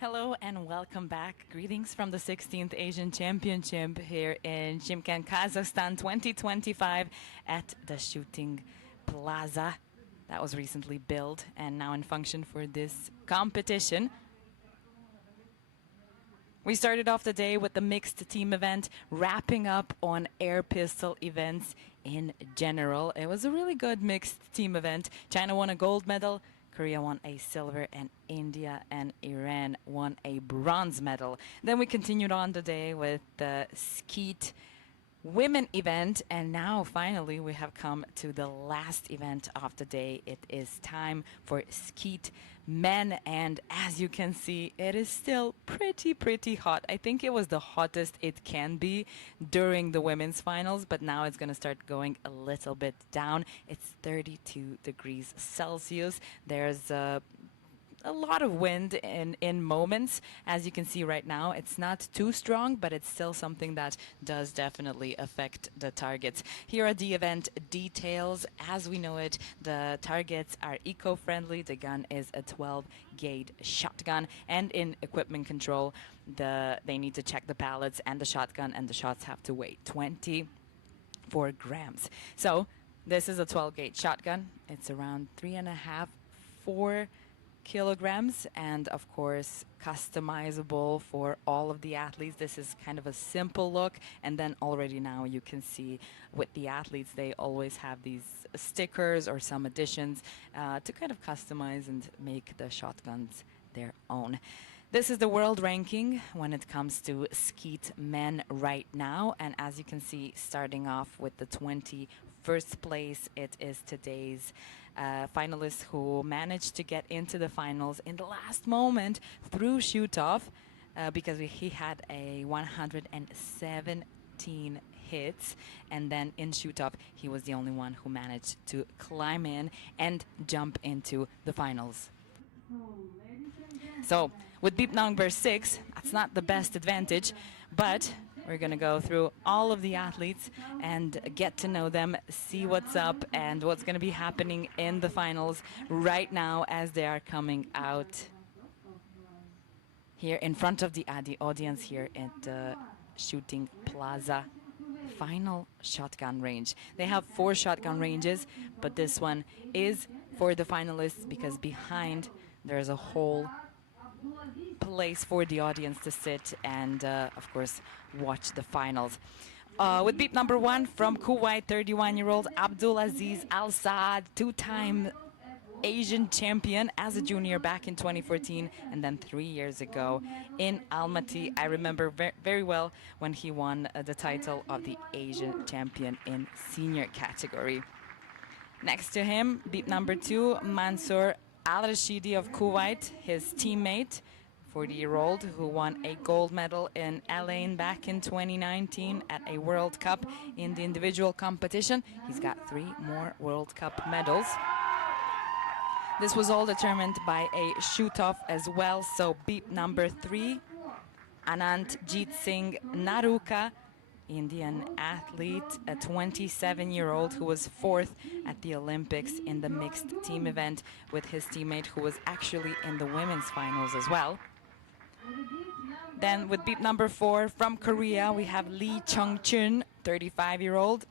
Hello and welcome back. Greetings from the 16th Asian Championship here in Shymkent, Kazakhstan 2025 at the Shooting Plaza that was recently built and now in function for this competition. We started off the day with the mixed team event, wrapping up on air pistol events in general. It was a really good mixed team event. China won a gold medal, Korea won a silver, and India and Iran won a bronze medal. Then we continued on the day with the Skeet women event, and now finally we have come to the last event of the day. It is time for Skeet Men, and as you can see, it is still pretty hot. I think it was the hottest it can be during the women's finals, but now it's gonna start going a little bit down. It's 32 degrees Celsius. There's a lot of wind in moments. As you can see right now, it's not too strong, but it's still something that does definitely affect the targets. Here are the event details. As we know it, the targets are eco-friendly. The gun is a 12-gauge shotgun, and in equipment control, they need to check the pallets and the shotgun, and the shots have to weigh 24 grams. So this is a 12-gauge shotgun. It's around 3.5, 4 kilograms, and of course customizable for all of the athletes. This is kind of a simple look, and then already now you can see with the athletes they always have these stickers or some additions to kind of customize and make the shotguns their own. This is the world ranking when it comes to Skeet Men right now, and as you can see, starting off with the 21st place, it is today's finalist who managed to get into the finals in the last moment through shoot-off because he had a 117 hits, and then in shoot-off he was the only one who managed to climb in and jump into the finals. So with beep number 6, that's not the best advantage, but we're going to go through all of the athletes and get to know them, see what's up and what's going to be happening in the finals right now as they are coming out here in front of the audience here at the Shooting Plaza final shotgun range. They have 4 shotgun ranges, but this one is for the finalists because behind there's a whole place for the audience to sit and of course watch the finals. With beep number 1 from Kuwait, 31-year-old Abdulaziz Al Saad, 2-time Asian champion as a junior back in 2014, and then 3 years ago in Almaty. I remember very well when he won the title of the Asian champion in senior category. Next to him, beep number 2, Mansour Al-Rashidi of Kuwait, his teammate, 40-year-old who won a gold medal in Elaine back in 2019 at a World Cup in the individual competition. He's got 3 more World Cup medals. This was all determined by a shoot-off as well. So beep number 3, Anant Jeet Singh Naruka, Indian athlete, a 27-year-old who was fourth at the Olympics in the mixed team event with his teammate who was actually in the women's finals as well. Then with beep number 4 from Korea, we have Lee Chung-chun, 35-year-old,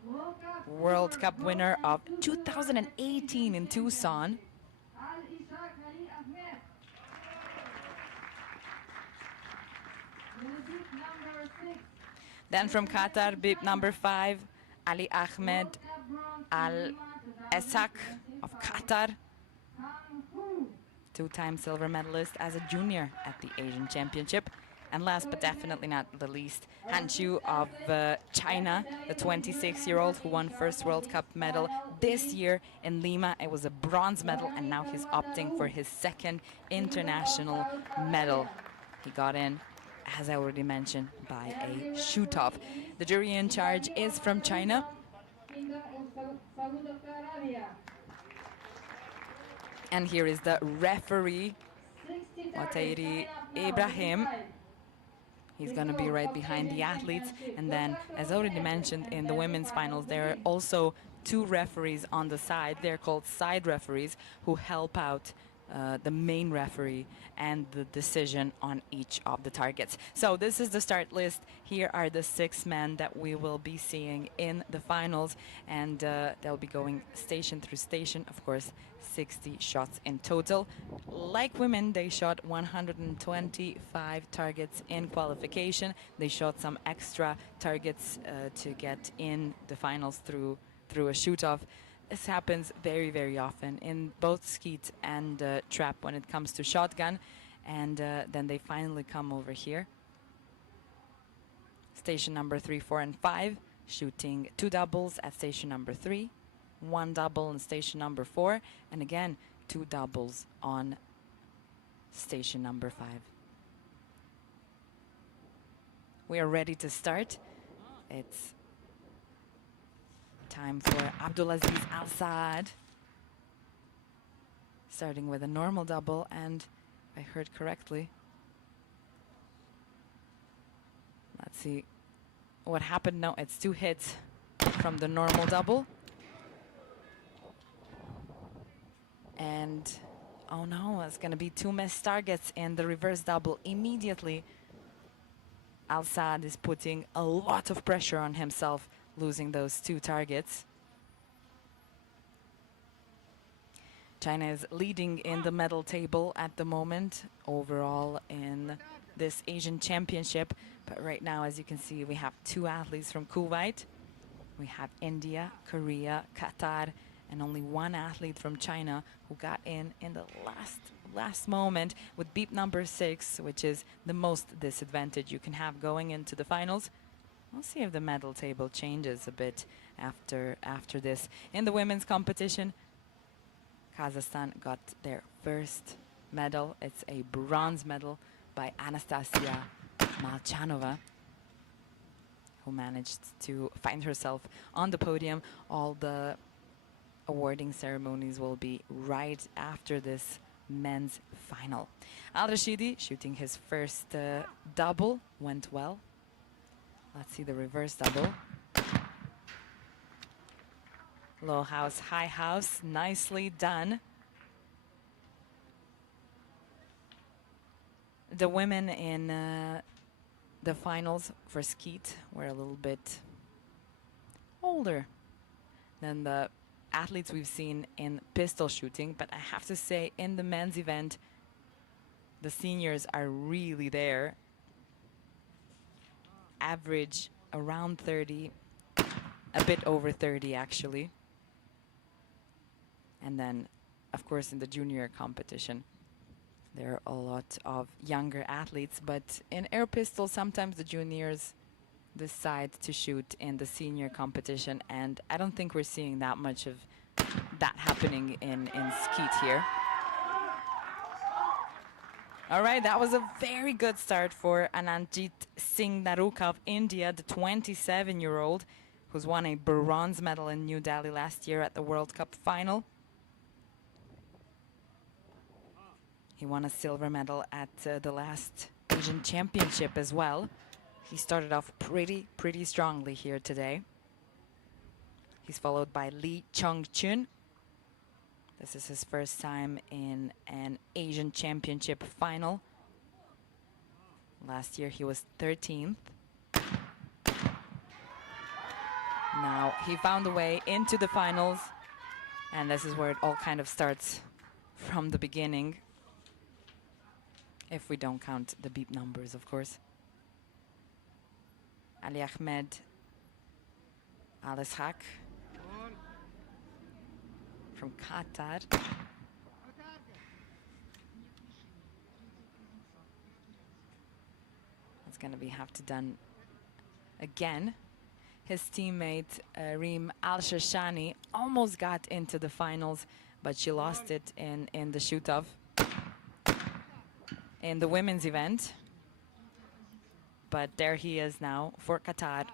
World Cup winner of 2018 in Tucson. Then from Qatar, beep number 5, Ali Ahmed Al-Esak of Qatar, two-time silver medalist as a junior at the Asian Championship. And last but definitely not the least, Han Chu of China, the 26-year-old who won first World Cup medal this year in Lima. It was a bronze medal, and now he's opting for his second international medal. He got in, as I already mentioned, by a shoot-off. The jury in charge is from China. And here is the referee, Watairi Ibrahim. He's going to be right behind the athletes. And then, as already mentioned, in the women's finals, there are also 2 referees on the side. They're called side referees who help out the main referee and the decision on each of the targets. So this is the start list. Here are the 6 men that we will be seeing in the finals, and they'll be going station through station. Of course, 60 shots in total. Like women, they shot 125 targets in qualification. They shot some extra targets to get in the finals through a shoot-off. This happens very, very often in both skeet and trap when it comes to shotgun. And then they finally come over here. Station number 3, 4, and 5, shooting 2 doubles at station number 3, 1 double in station number 4, and again 2 doubles on station number 5. We are ready to start. It's time for Abdulaziz Al-Saad, starting with a normal double, and if I heard correctly, let's see what happened. No, it's 2 hits from the normal double. And oh no, it's going to be 2 missed targets in the reverse double. Immediately, Al-Saad is putting a lot of pressure on himself, losing those 2 targets. China is leading in the medal table at the moment overall in this Asian Championship. But right now, as you can see, we have 2 athletes from Kuwait. We have India, Korea, Qatar, and only 1 athlete from China who got in the last moment with beep number 6, which is the most disadvantage you can have going into the finals. We'll see if the medal table changes a bit after this. In the women's competition, Kazakhstan got their first medal. It's a bronze medal by Anastasia Malchanova, who managed to find herself on the podium. All the awarding ceremonies will be right after this men's final. Al-Rashidi shooting his first double, went well. Let's see the reverse double. Low house, high house, nicely done. The women in the finals for skeet were a little bit older than the athletes we've seen in pistol shooting, but I have to say in the men's event, the seniors are really there. Average around 30, a bit over 30 actually. And then, of course, in the junior competition, there are a lot of younger athletes, but in air pistol, sometimes the juniors decide to shoot in the senior competition, and I don't think we're seeing that much of that happening in skeet here. All right, that was a very good start for Ananjit Singh Naruka of India, the 27-year-old who's won a bronze medal in New Delhi last year at the World Cup final. He won a silver medal at the last Asian Championship as well. He started off pretty strongly here today. He's followed by Lee Chung-chun. This is his first time in an Asian Championship final. Last year he was 13th. Now he found a way into the finals, and this is where it all kind of starts from the beginning. If we don't count the beep numbers, of course. Ali Ahmed Al-Ishaq from Qatar. It's going to have to done again. His teammate Reem Al-Shashani almost got into the finals, but she lost it in the shoot-off in the women's event. But there he is now for Qatar.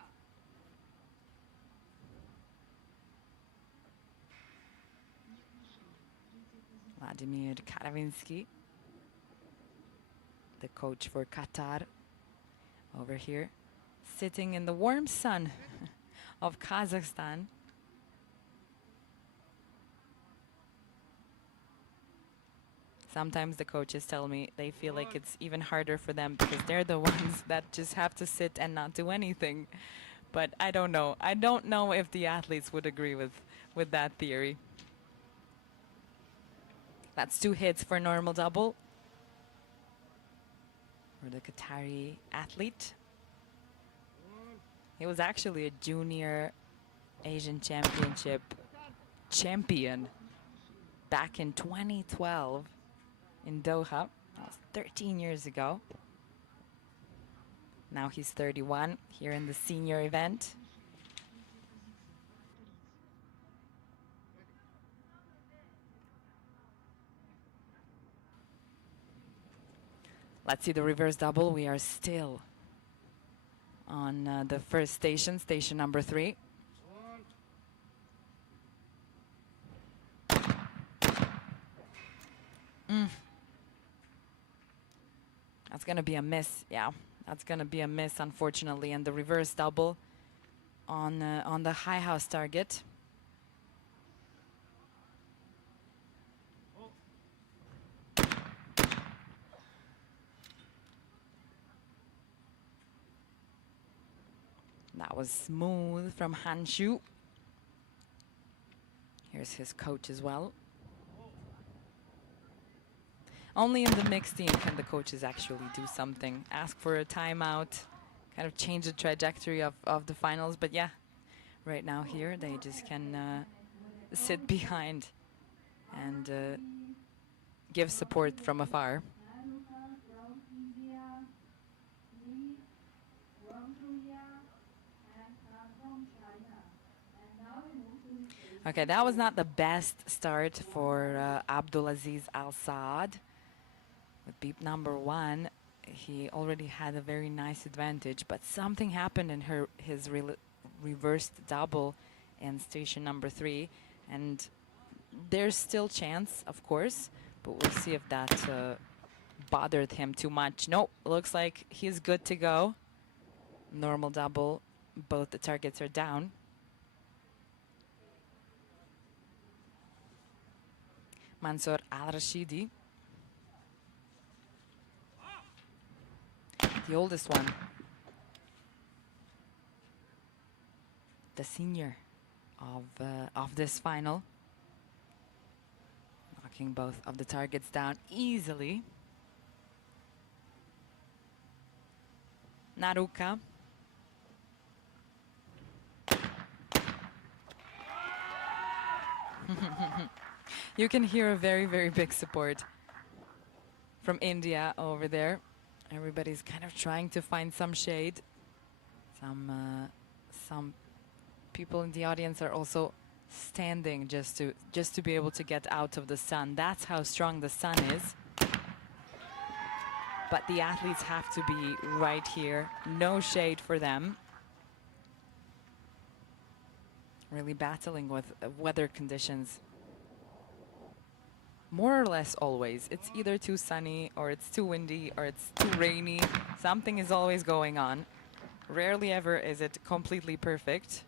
Vladimir Karavinsky, the coach for Qatar, over here, sitting in the warm sun of Kazakhstan. Sometimes the coaches tell me they feel like it's even harder for them because they're the ones that just have to sit and not do anything. But I don't know. I don't know if the athletes would agree with that theory. That's 2 hits for normal double for the Qatari athlete. He was actually a junior Asian Championship champion back in 2012 in Doha. That was 13 years ago. Now he's 31 here in the senior event. Let's see the reverse double. We are still on the first station, station number 3. That's gonna be a miss. Yeah, that's gonna be a miss, unfortunately. And the reverse double on the high house target. That was smooth from Han Shu. Here's his coach as well. Only in the mixed team can the coaches actually do something. Ask for a timeout, kind of change the trajectory of the finals. But yeah, right now here they just can sit behind and give support from afar. Okay, that was not the best start for Abdulaziz Al Saad. With beep number 1, he already had a very nice advantage, but something happened in his reversed double in station number 3, and there's still chance, of course, but we'll see if that bothered him too much. Nope, looks like he's good to go. Normal double, both the targets are down. Mansour Al-Rashidi, the oldest one, the senior of this final, knocking both of the targets down easily. Naruka. You can hear a very big support from India over there. Everybody's kind of trying to find some shade. Some people in the audience are also standing just to be able to get out of the sun. That's how strong the sun is. But the athletes have to be right here. No shade for them. Really battling with weather conditions. More or less always. It's either too sunny, or it's too windy, or it's too rainy. Something is always going on. Rarely ever is it completely perfect.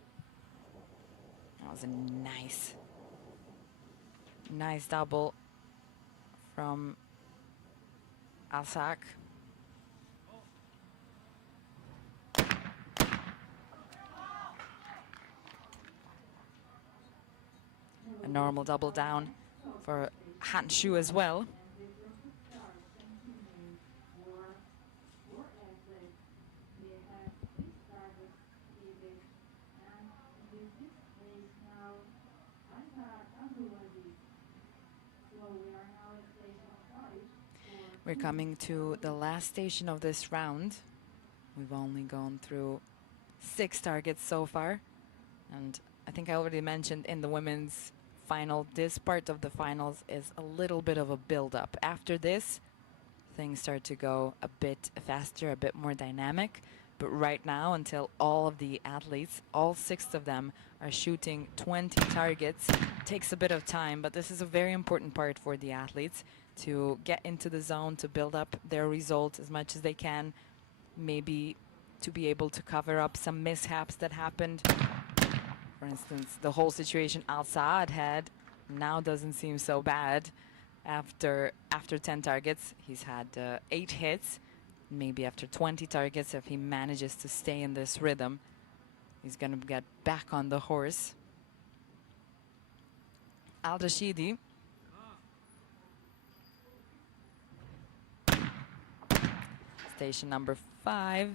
That was a nice double from Alsak. A normal double down for Hanshu as well. We're coming to the last station of this round. We've only gone through 6 targets so far. And I think I already mentioned in the women's final, this part of the finals is a little bit of a build-up. After this, things start to go a bit faster, a bit more dynamic. But right now, until all of the athletes, all 6 of them, are shooting 20 targets, takes a bit of time. But this is a very important part for the athletes to get into the zone, to build up their results as much as they can. Maybe to be able to cover up some mishaps that happened. For instance, the whole situation Al Saad had now doesn't seem so bad. After 10 targets, he's had 8 hits. Maybe after 20 targets, if he manages to stay in this rhythm, he's going to get back on the horse. Al Rashidi. Station number 5.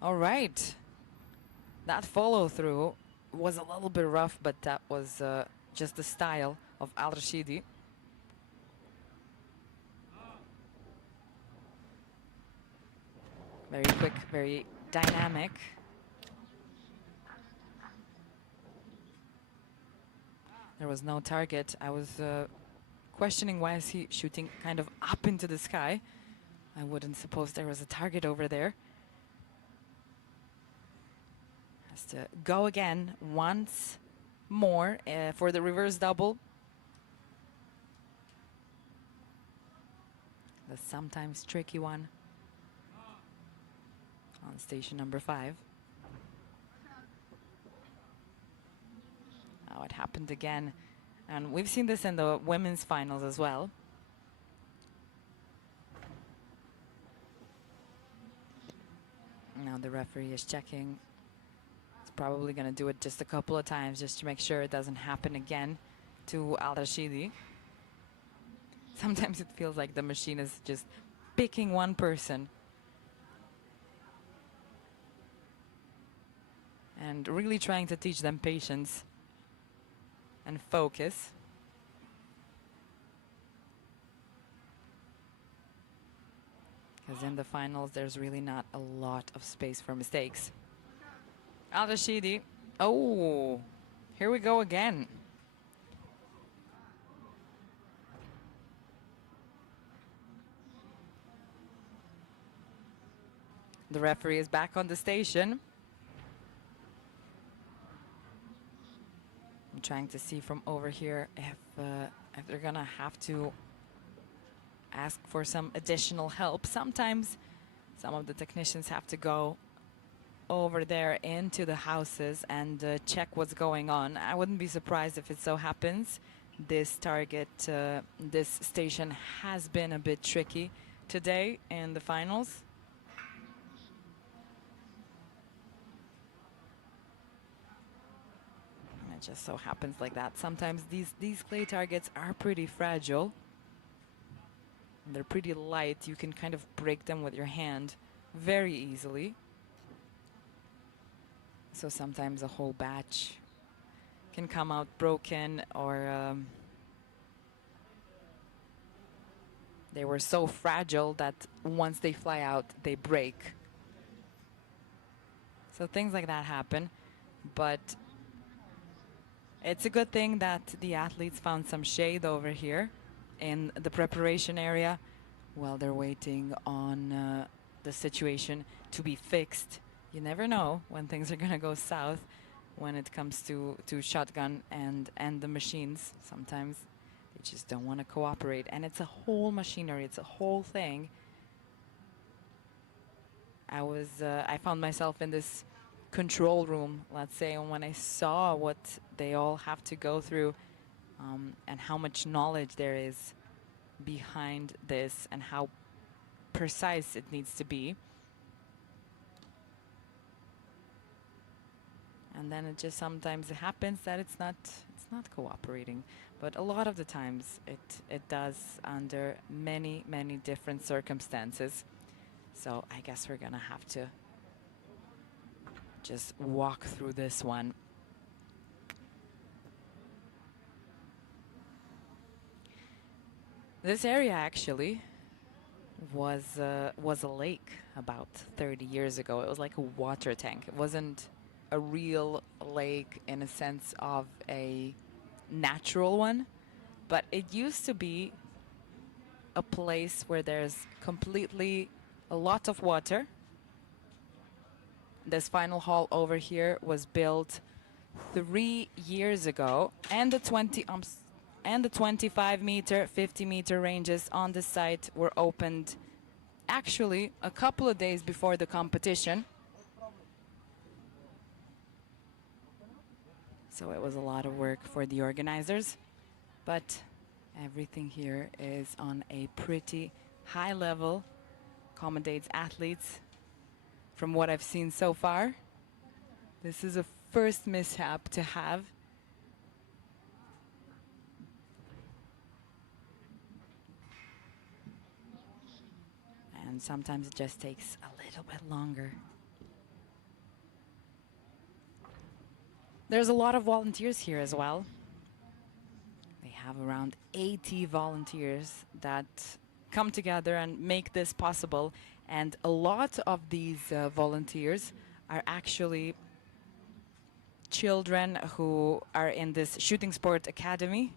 All right. That follow through was a little bit rough, but that was just the style of Al Rashidi. Very quick, very dynamic. There was no target. I was questioning why is he shooting kind of up into the sky. I wouldn't suppose there was a target over there. Has to go again once more for the reverse double. The sometimes tricky one on station number 5. Oh, it happened again. And we've seen this in the women's finals as well. Now the referee is checking. He's probably going to do it just a couple of times just to make sure it doesn't happen again to Al Rashidi. Sometimes it feels like the machine is just picking one person and really trying to teach them patience and focus. Because in the finals, there's really not a lot of space for mistakes. Al Rashidi. Oh, here we go again. The referee is back on the station. I'm trying to see from over here if they're gonna have to ask for some additional help. Sometimes some of the technicians have to go over there into the houses and check what's going on. I wouldn't be surprised if it so happens. This target, this station has been a bit tricky today in the finals. And it just so happens like that. Sometimes these clay targets are pretty fragile. They're pretty light. You can kind of break them with your hand very easily. So sometimes a whole batch can come out broken, or they were so fragile that once they fly out, they break. So things like that happen. But it's a good thing that the athletes found some shade over here in the preparation area while they're waiting on the situation to be fixed. You never know when things are gonna go south when it comes to shotgun and the machines. Sometimes they just don't want to cooperate, and it's a whole machinery, it's a whole thing. I found myself in this control room, let's say, and when I saw what they all have to go through, and how much knowledge there is behind this and how precise it needs to be. And then it just sometimes happens that it's not cooperating. But a lot of the times it does under many, many different circumstances. So I guess we're gonna have to just walk through this one. This area actually was a lake about 30 years ago. It was like a water tank. It wasn't a real lake in a sense of a natural one, but it used to be a place where there's completely a lot of water. This final hall over here was built 3 years ago, and the 25 meter, 50 meter ranges on the site were opened actually a couple of days before the competition. So it was a lot of work for the organizers, but everything here is on a pretty high level, accommodates athletes from what I've seen so far. This is a first mishap to have. And sometimes it just takes a little bit longer. There's a lot of volunteers here as well. They have around 80 volunteers that come together and make this possible. And a lot of these volunteers are actually children who are in this shooting sport academy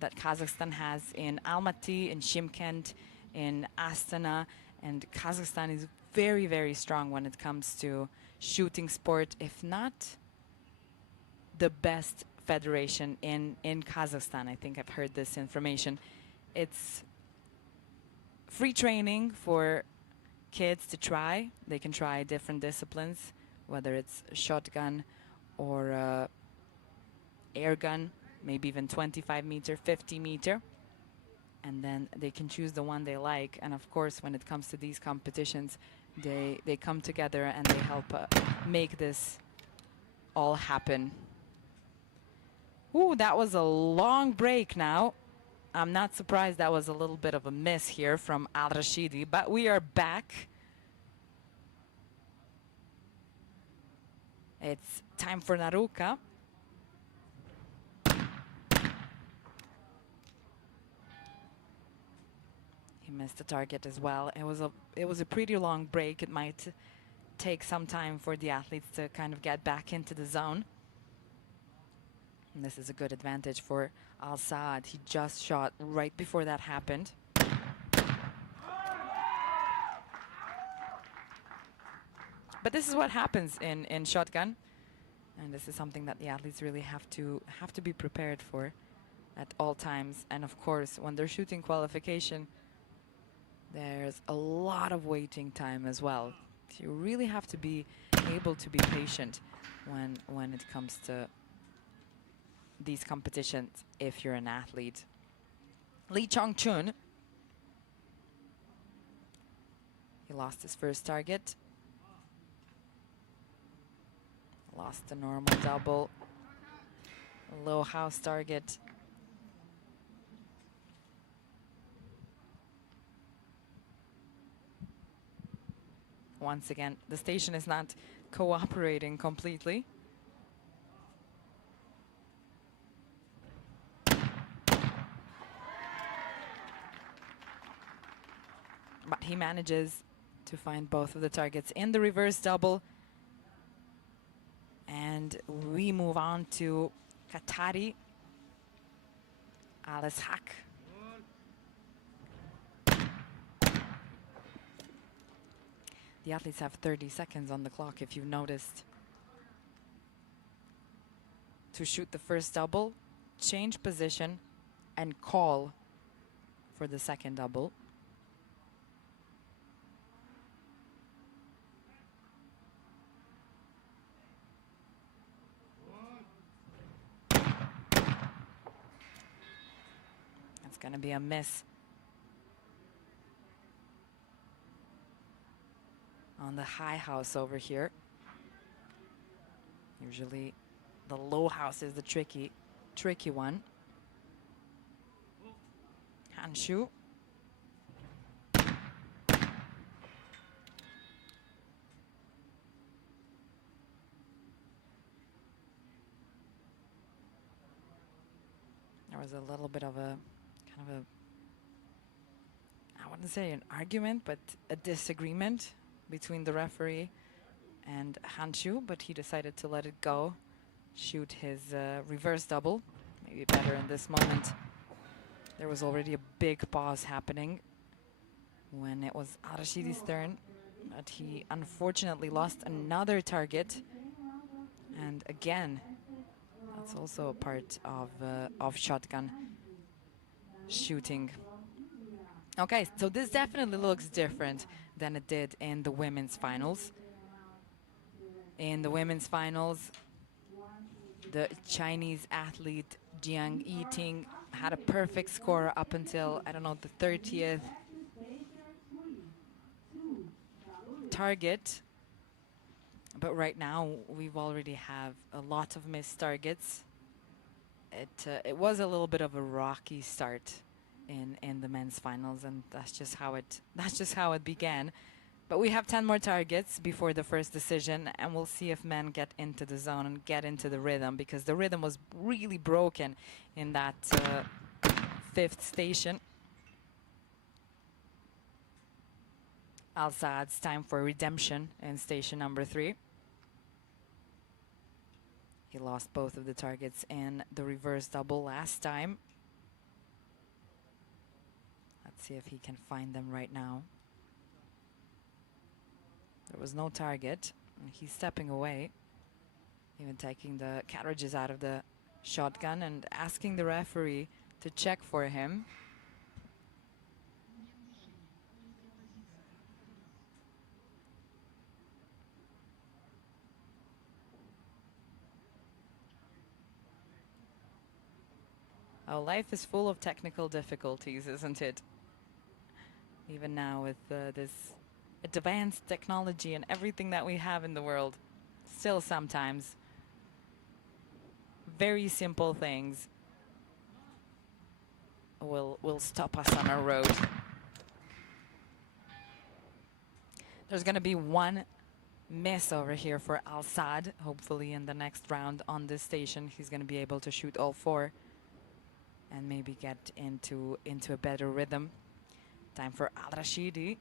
that Kazakhstan has in Almaty, in Shymkent, in Astana. And Kazakhstan is very, very strong when it comes to shooting sport, if not the best federation in Kazakhstan. I think I've heard this information. It's free training for kids to try. They can try different disciplines, whether it's shotgun or air gun, maybe even 25 meter, 50 meter. And then they can choose the one they like. And of course, when it comes to these competitions, they come together and they help make this all happen. Ooh, that was a long break now. I'm not surprised that was a little bit of a miss here from Al Rashidi, but we are back. It's time for Naruka. He missed the target as well. It was a pretty long break. It might take some time for the athletes to kind of get back into the zone. And this is a good advantage for Al Saad. He just shot right before that happened. But this is what happens in shotgun. And this is something that the athletes really have to be prepared for at all times. And of course, when they're shooting qualification, there's a lot of waiting time as well. You really have to be able to be patient when it comes to these competitions if you're an athlete. Lee Chong-chun. He lost his first target. Lost the normal double. Low house target. Once again, the station is not cooperating completely. But he manages to find both of the targets in the reverse double. And we move on to Qatari Alice Hack. The athletes have 30 seconds on the clock, if you've noticed, to shoot the first double, change position, and call for the second double. Gonna be a miss on the high house over here. Usually the low house is the tricky one. Hanshu. There was a little bit of a kind of a, I wouldn't say an argument, but a disagreement between the referee and Hanshu, but he decided to let it go, shoot his reverse double. Maybe better in this moment. There was already a big pause happening when it was Arashidi's turn, but he unfortunately lost another target. And again, that's also a part of shotgun shooting. Okay, so this definitely looks different than it did in the women's finals. In the women's finals, the Chinese athlete Jiang Yiting had a perfect score up until, I don't know, the 30th target. But right now, we've already have a lot of missed targets. It was a little bit of a rocky start in the men's finals, and that's just how it began. But we have 10 more targets before the first decision, and we'll see if men get into the zone and get into the rhythm, because the rhythm was really broken in that fifth station. Al-Saad's time for redemption in station number 3. He lost both of the targets in the reverse double last time. Let's see if he can find them right now. There was no target. He's stepping away, even taking the cartridges out of the shotgun and asking the referee to check for him. Oh, life is full of technical difficulties, isn't it? Even now with this advanced technology and everything that we have in the world, still sometimes very simple things will stop us on our road. There's gonna be one miss over here for Al-Saad. Hopefully in the next round on this station he's gonna be able to shoot all 4 and maybe get into a better rhythm. Time for Al-Rashidi.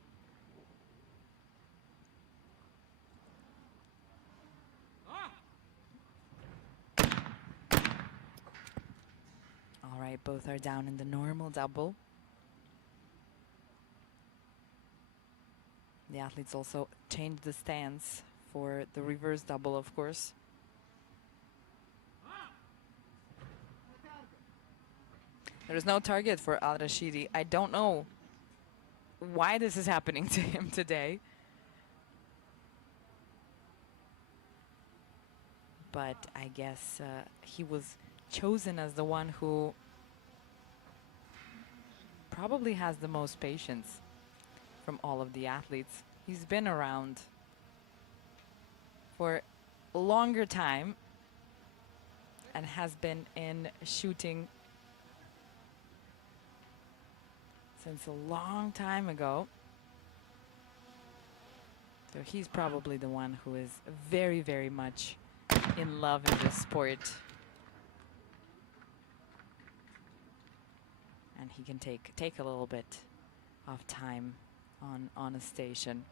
All right, both are down in the normal double. The athletes also changed the stance for the reverse double, of course. There's no target for Al-Rashidi. I don't know why this is happening to him today. But I guess he was chosen as the one who probably has the most patience from all of the athletes. He's been around for a longer time and has been in shooting since a long time ago. So he's probably the one who is very, very much in love in this sport. And he can take a little bit of time on a station.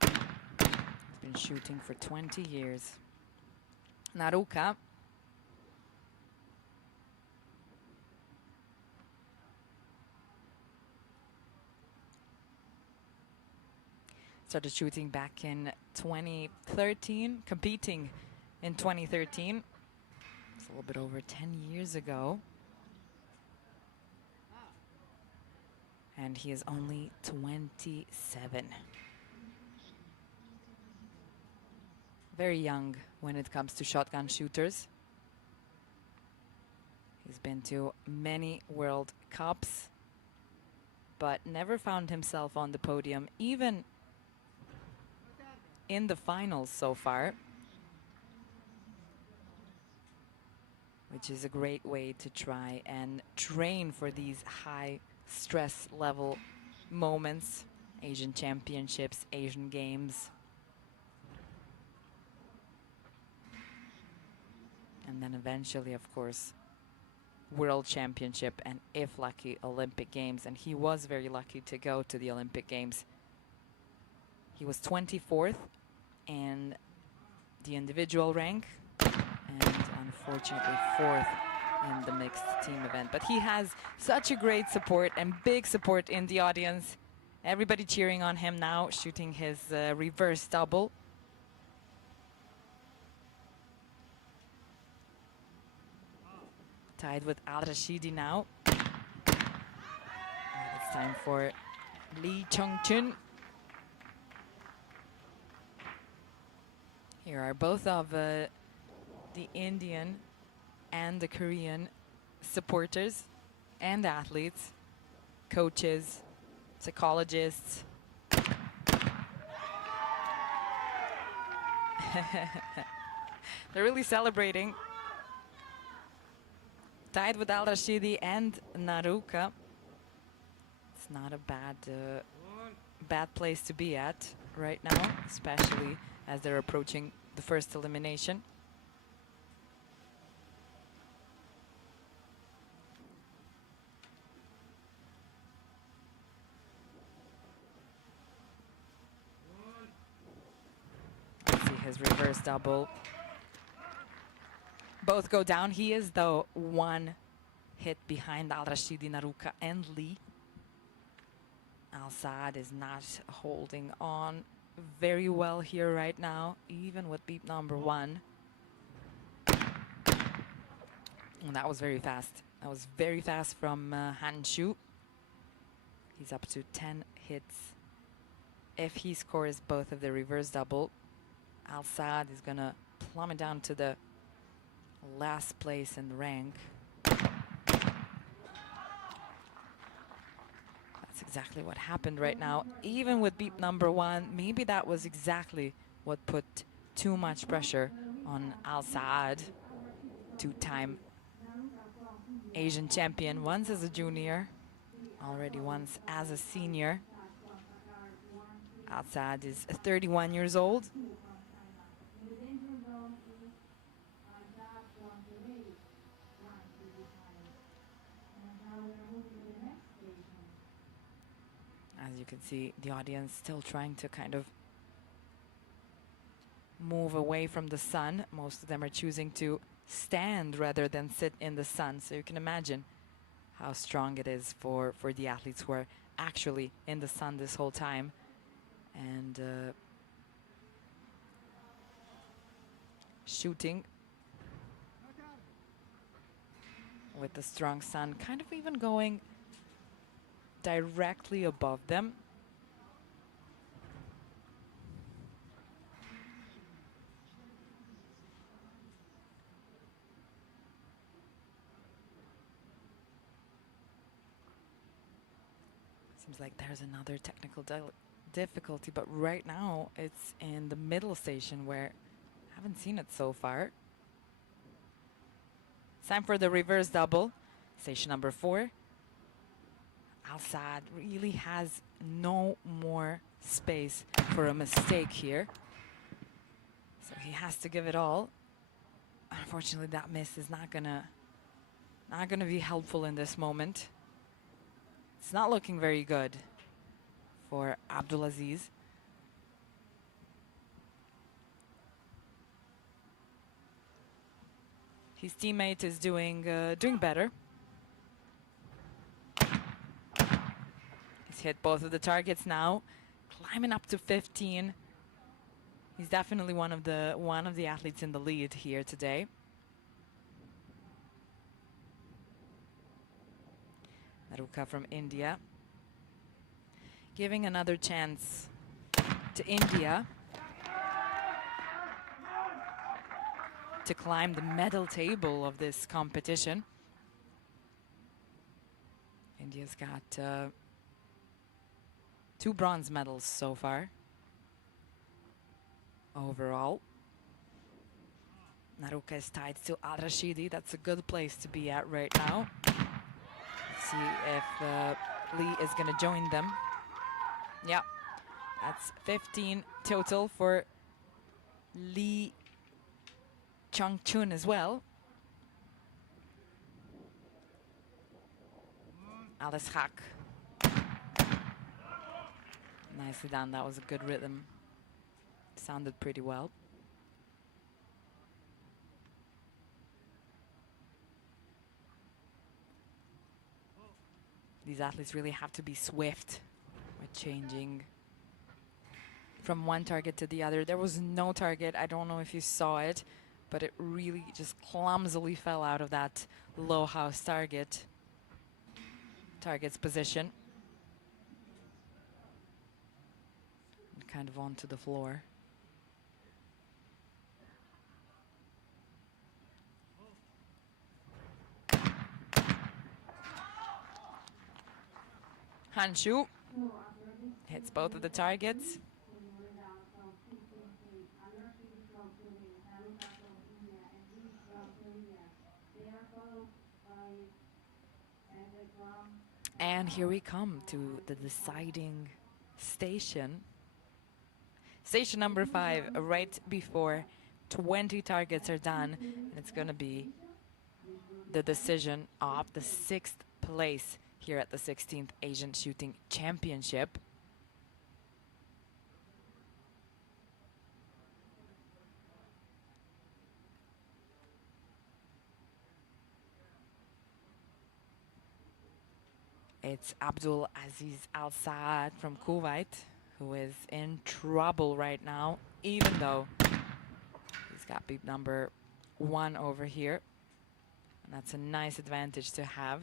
He's been shooting for 20 years. Naruka. Started shooting back in 2013, competing in 2013. It's a little bit over 10 years ago. And he is only 27. Very young when it comes to shotgun shooters. He's been to many World Cups, but never found himself on the podium, even in the finals so far, which is a great way to try and train for these high stress level moments. Asian Championships, Asian Games. And then eventually, of course, World Championship, and if lucky, Olympic Games. And he was very lucky to go to the Olympic Games. He was 24th in the individual rank, and unfortunately 4th in the mixed team event. But he has such a great support and big support in the audience. Everybody cheering on him now, shooting his reverse double. Tied with Al-Rashidi now. And it's time for Lee Chung-chun. Here are both of the Indian and the Korean supporters and athletes, coaches, psychologists. They're really celebrating. Tied with Al-Rashidi and Naruka. It's not a bad place to be at right now, especially as they're approaching the first elimination. Let's see his reverse double. Both go down. He is, though, one hit behind Al-Rashidi, Naruka, and Lee. Al-Saad is not holding on very well here right now, even with beep number 1. And that was very fast. That was very fast from Han Shu. He's up to 10 hits. If he scores both of the reverse double, Al-Saad is going to plummet down to the last place in the rank. That's exactly what happened right now. Even with beep number 1, maybe that was exactly what put too much pressure on Al-Saad, two-time Asian champion, once as a junior, already once as a senior. Al-Saad is 31 years old. As you can see, the audience still trying to kind of move away from the sun. Most of them are choosing to stand rather than sit in the sun. So you can imagine how strong it is for the athletes who are actually in the sun this whole time. And shooting with the strong sun, kind of even going directly above them. Seems like there's another technical difficulty, but right now it's in the middle station where I haven't seen it so far. It's time for the reverse double, station number 4. Al-Saad really has no more space for a mistake here. So he has to give it all. Unfortunately, that miss is not gonna be helpful in this moment. It's not looking very good for Abdulaziz. His teammate is doing better. He's hit both of the targets now, climbing up to 15. He's definitely one of the athletes in the lead here today. Naruka from India, giving another chance to India. to climb the medal table of this competition. India's got 2 bronze medals so far. Overall. Naruka is tied to Al-Rashidi. That's a good place to be at right now. Let's see if Lee is going to join them. Yeah, that's 15 total for Lee Changchun as well. Alice Haq. Nicely done. That was a good rhythm. Sounded pretty well. These athletes really have to be swift with changing from one target to the other. There was no target. I don't know if you saw it, but it really just clumsily fell out of that low house target's position. And kind of onto the floor. Hanshu hits both of the targets. And here we come to the deciding station. Station number 5, right before 20 targets are done. And it's going to be the decision of the 6th place here at the 16th Asian Shooting Championship. It's Abdul Aziz Al Saad from Kuwait, who is in trouble right now, even though he's got beep number 1 over here. And that's a nice advantage to have.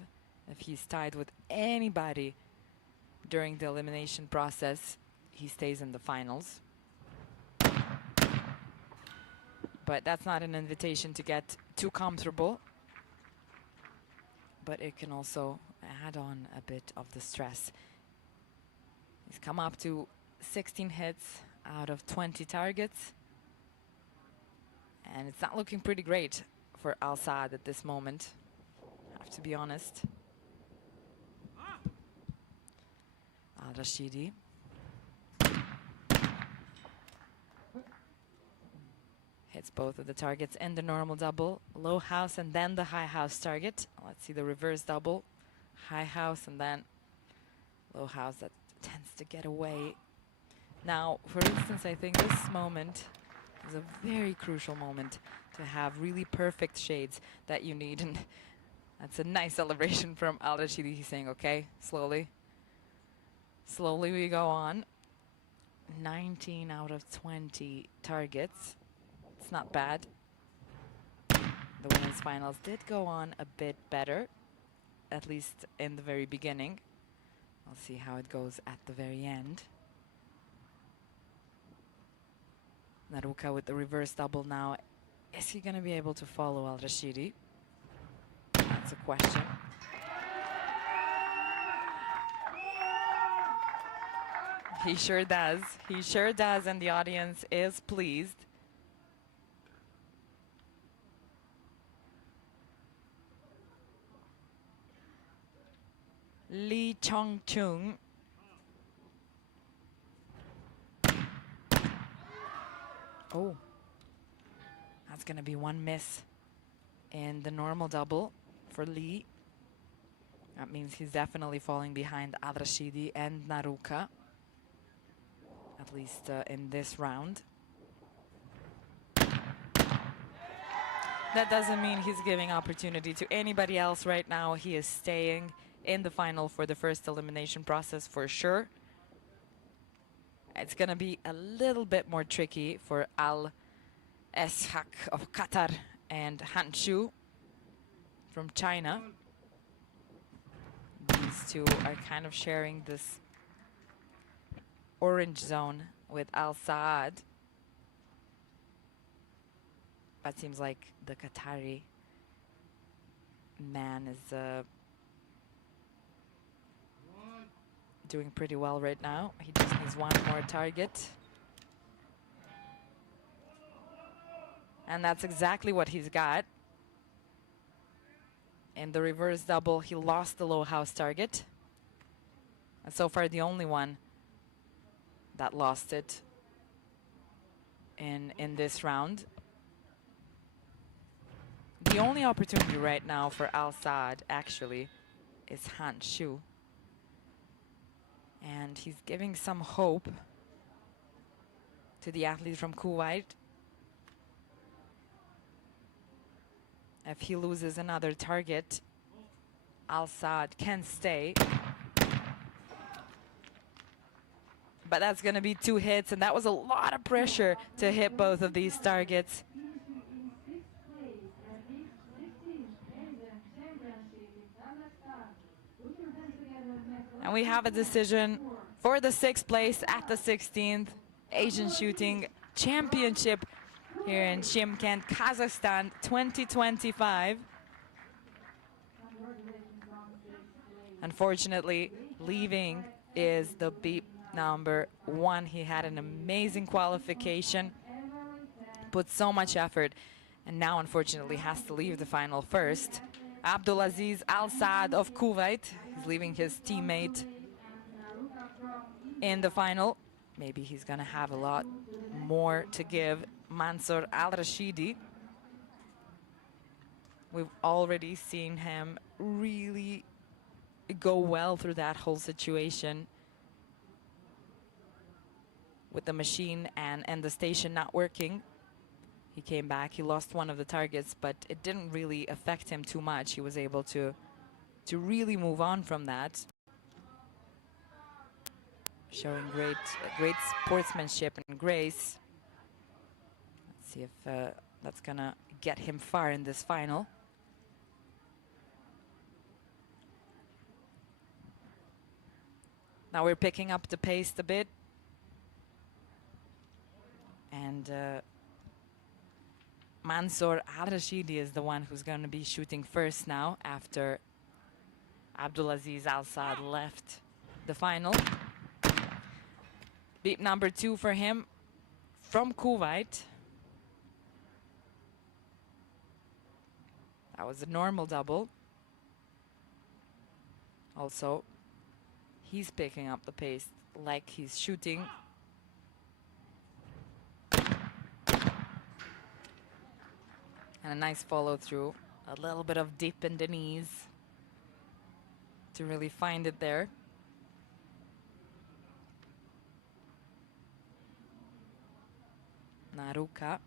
If he's tied with anybody during the elimination process, he stays in the finals. But that's not an invitation to get too comfortable. But it can also add on a bit of the stress. He's come up to 16 hits out of 20 targets. And it's not looking pretty great for Al Saad at this moment, I have to be honest. Al-Rashidi. Hits both of the targets in the normal double, low house and then the high house target. Let's see the reverse double, high house and then low house. That tends to get away. Now, for instance, I think this moment is a very crucial moment to have really perfect shades that you need. And that's a nice celebration from Al-Rashidi. He's saying, okay, slowly. Slowly we go on. 19 out of 20 targets. It's not bad. The women's finals did go on a bit better, at least in the very beginning. I'll see how it goes at the very end. Naruka with the reverse double now. Is he going to be able to follow Al-Rashidi? That's a question. He sure does. He sure does, and the audience is pleased. Lee Changchun. Oh, that's going to be one miss in the normal double for Lee. That means he's definitely falling behind Al-Rashidi and Naruka, at least in this round. That doesn't mean he's giving opportunity to anybody else right now. He is staying in the final for the first elimination process for sure. It's going to be a little bit more tricky for Al-Eshaq of Qatar and Hanshu from China. These two are kind of sharing this orange zone with Al Saad. That seems like the Qatari man is doing pretty well right now. He just needs one more target. And that's exactly what he's got. In the reverse double, he lost the low house target. And so far, the only one that lost it in this round. The only opportunity right now for Al Saad, actually, is Han Shu. And he's giving some hope to the athlete from Kuwait. If he loses another target, Al Saad can stay. But that's going to be 2 hits, and that was a lot of pressure to hit both of these targets. And we have a decision for the 6th place at the 16th Asian Shooting Championship here in Shymkent, Kazakhstan 2025. Unfortunately, leaving is the beep number 1. He had an amazing qualification, put so much effort, and now unfortunately has to leave the final first. Abdulaziz Al Saad of Kuwait, he's leaving his teammate in the final. Maybe he's gonna have a lot more to give. Mansour Al Rashidi, we've already seen him really go well through that whole situation with the machine and the station not working. He came back, he lost one of the targets, but it didn't really affect him too much. He was able to really move on from that. Showing great sportsmanship and grace. Let's see if that's gonna get him far in this final. Now we're picking up the pace a bit. And Mansour Al Rashidi is the one who's going to be shooting first now after Abdulaziz Al Saad left the final. Beep number 2 for him from Kuwait. That was a normal double. Also, he's picking up the pace like he's shooting. And a nice follow through. A little bit of dip in the knees to really find it there. Naruka.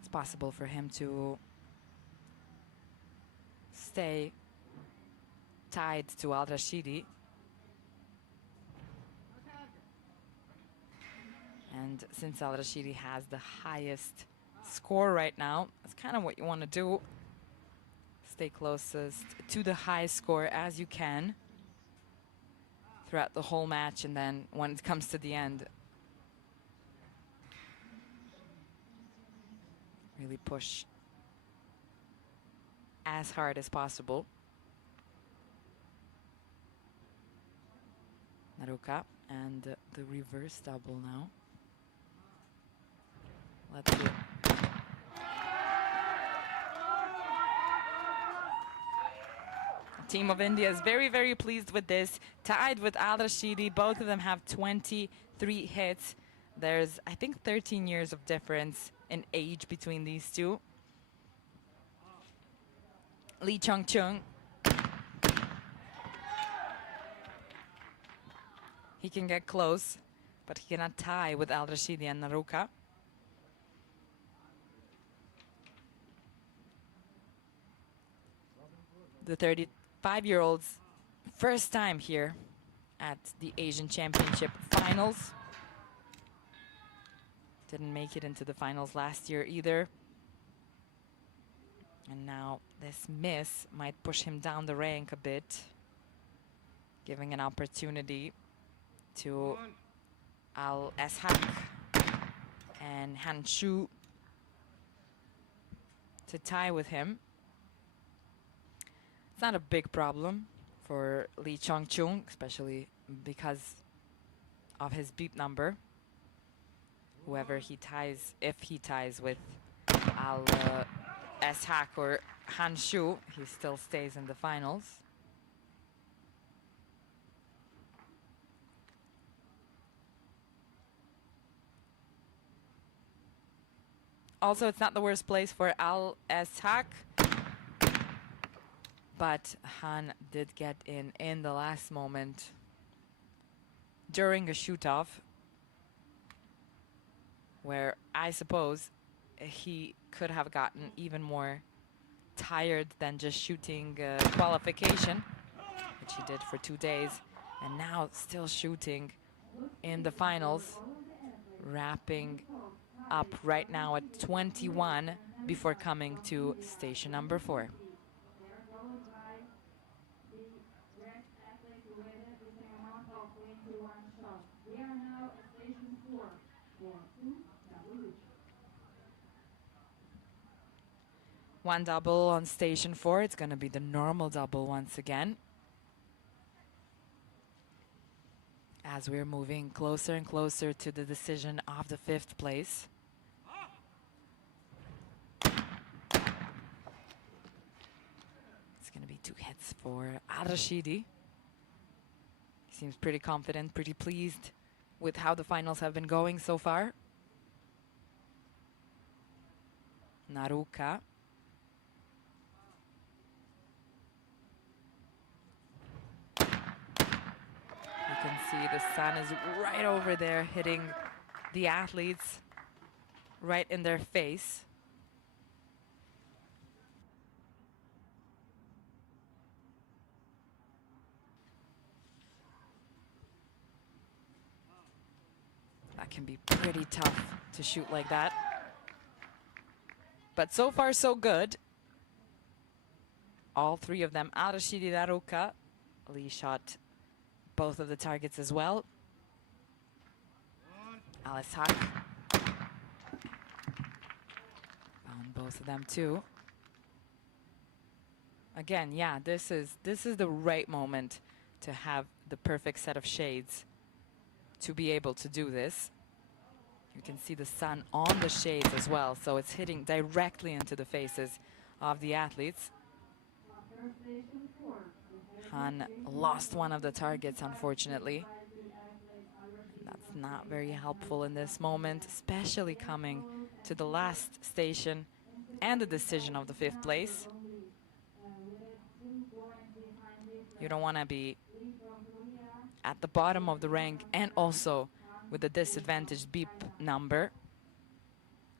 It's possible for him to stay tied to Al Rashidi. And since Al Rashidi has the highest score right now, that's kind of what you want to do. Stay closest to the high score as you can throughout the whole match, and then when it comes to the end, really push as hard as possible. Naruka and the reverse double now. Let's see. Team of India is very, very pleased with this. Tied with Al Rashidi. Both of them have 23 hits. There's, I think, 13 years of difference in age between these two. Lee Chung-chung. He can get close, but he cannot tie with Al Rashidi and Naruka. The 35-year-old's first time here at the Asian Championship Finals. Didn't make it into the finals last year either. And now this miss might push him down the rank a bit, giving an opportunity to Al Eshak and Han Shu to tie with him. It's not a big problem for Lee Chong-chung, especially because of his beep number. Whoever he ties, if he ties with Al Eshak or Han Shu, he still stays in the finals. Also, it's not the worst place for Al Eshak, but Han did get in the last moment during a shoot-off, where I suppose he could have gotten even more tired than just shooting qualification, which he did for 2 days, and now still shooting in the finals, wrapping up right now at 21 before coming to station number 4. One double on station 4. It's going to be the normal double once again, as we're moving closer and closer to the decision of the 5th place. It's going to be 2 hits for Al-Rashidi. He seems pretty confident, pretty pleased with how the finals have been going so far. Naruka. You can see the sun is right over there, hitting the athletes right in their face. That can be pretty tough to shoot like that. But so far, so good. All 3 of them, Al-Rashidi, Naruka. Lee shot both of the targets as well. Al Eshak found both of them too. Again, yeah, this is the right moment to have the perfect set of shades to be able to do this. You can see the sun on the shades as well, so it's hitting directly into the faces of the athletes. Han lost one of the targets, unfortunately. That's not very helpful in this moment, especially coming to the last station and the decision of the 5th place. You don't want to be at the bottom of the rank and also with a disadvantaged beep number,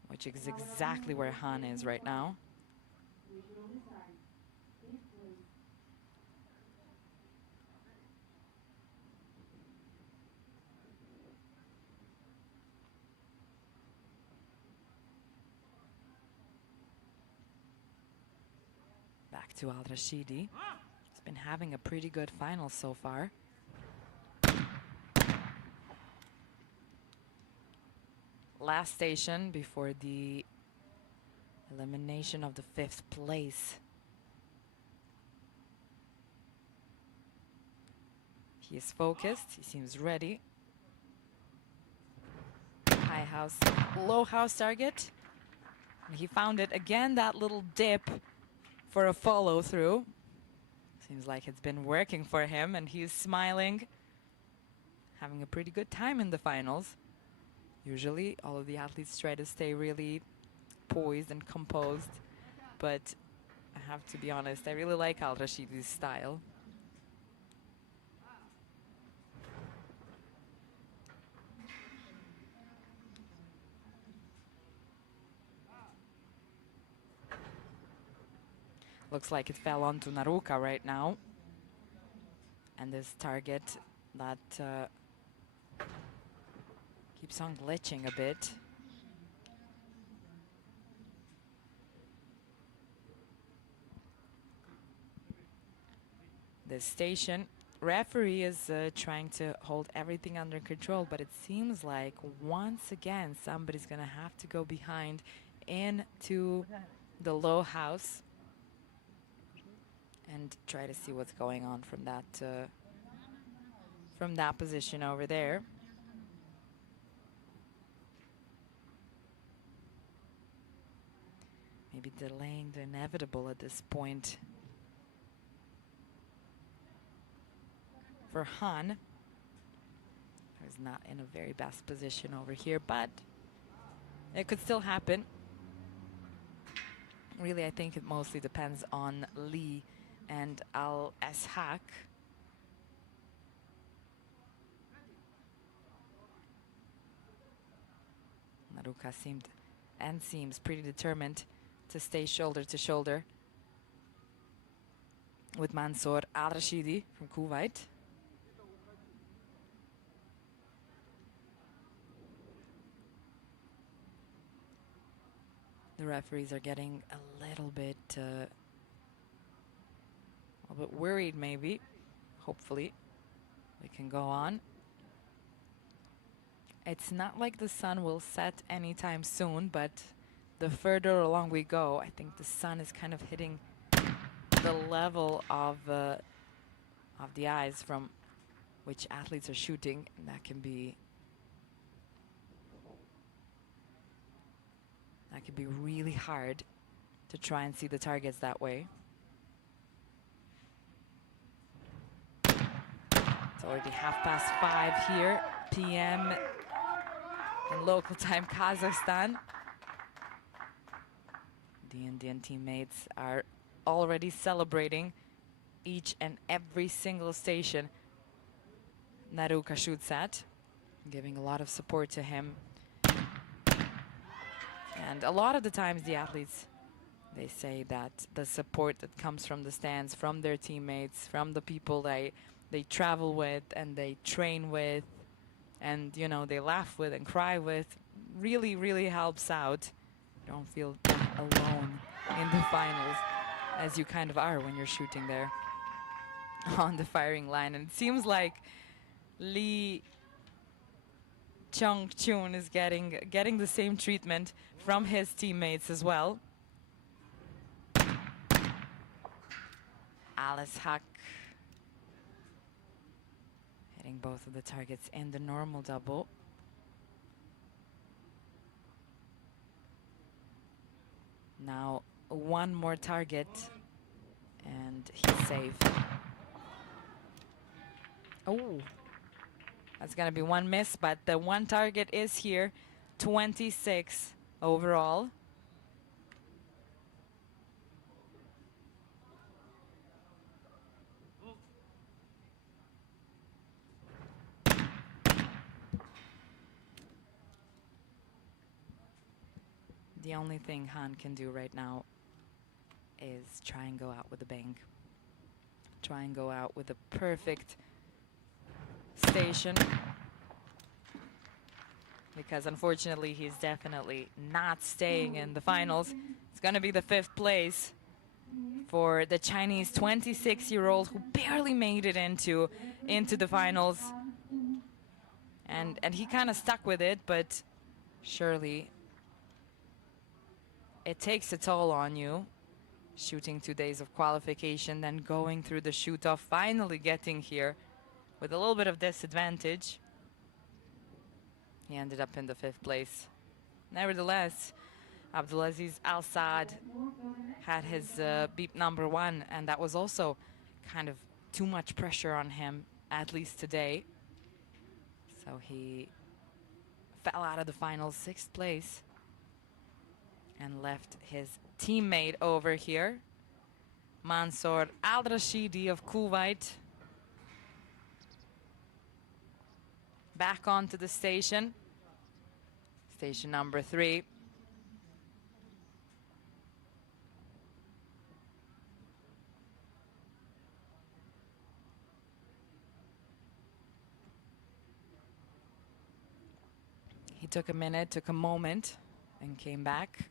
which is exactly where Han is right now. Back to Al-Rashidi. He's been having a pretty good final so far. Last station before the elimination of the 5th place. He is focused. He seems ready. High house, low house target. And he found it again, that little dip for a follow through. Seems like it's been working for him, and he's smiling, having a pretty good time in the finals. Usually all of the athletes try to stay really poised and composed, but I have to be honest, I really like Al-Rashidi's style. Looks like it fell onto Naruka right now. And this target that keeps on glitching a bit. this station. Referee is trying to hold everything under control, but it seems like once again somebody's gonna have to go behind into the low house and try to see what's going on from that position over there. Maybe delaying the inevitable at this point for Han, who's not in a very best position over here, but it could still happen. Really, I think it mostly depends on Lee and Al-Ashak. Naruka seems pretty determined to stay shoulder to shoulder with Mansour Al-Rashidi from Kuwait. The referees are getting a little bit worried maybe. Hopefully we can go on. It's not like the sun will set anytime soon, but the further along we go, I think the sun is kind of hitting the level of the eyes from which athletes are shooting, and that can be really hard to try and see the targets that way. It's already 5:30 here, PM in local time Kazakhstan. The Indian teammates are already celebrating each and every single station Naruka shoots at, giving a lot of support to him. And a lot of the times the athletes, they say that the support that comes from the stands, from their teammates, from the people they travel with and they train with and, you know, they laugh with and cry with, really, really helps out. You don't feel alone in the finals, as you kind of are when you're shooting there on the firing line. And it seems like Lee Chong-chun is getting the same treatment from his teammates as well. Alice Hack hitting both of the targets in the normal double. Now one more target and he's safe. Oh, that's gonna be one miss, but the one target is here. 26 overall. The only thing Han can do right now is try and go out with a bang. Try and go out with a perfect station. Because unfortunately, he's definitely not staying in the finals. It's going to be the 5th place for the Chinese 26-year-old who barely made it into the finals. And he kind of stuck with it, but surely it takes a toll on you. Shooting 2 days of qualification, then going through the shoot-off, finally getting here with a little bit of disadvantage. He ended up in the 5th place. Nevertheless, Abdulaziz Al-Saad had his beep number 1, and that was also kind of too much pressure on him, at least today. So he fell out of the finals, 6th place, and left his teammate over here, Mansour Al-Rashidi of Kuwait, back onto the station. Station number 3. He took a minute, took a moment, and came back.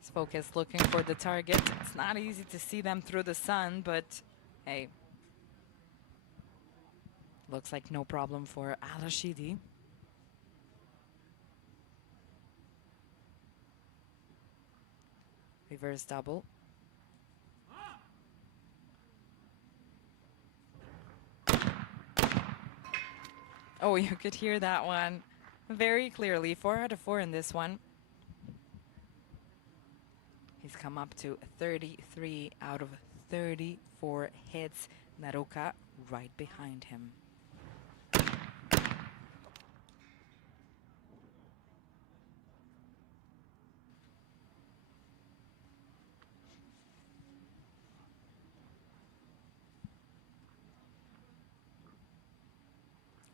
His Focus looking for the target. It's not easy to see them through the sun, but hey. Looks like no problem for Al-Rashidi. Reverse double. Oh, you could hear that one very clearly. 4 out of 4 in this one. He's come up to 33 out of 34 hits. Naruka right behind him.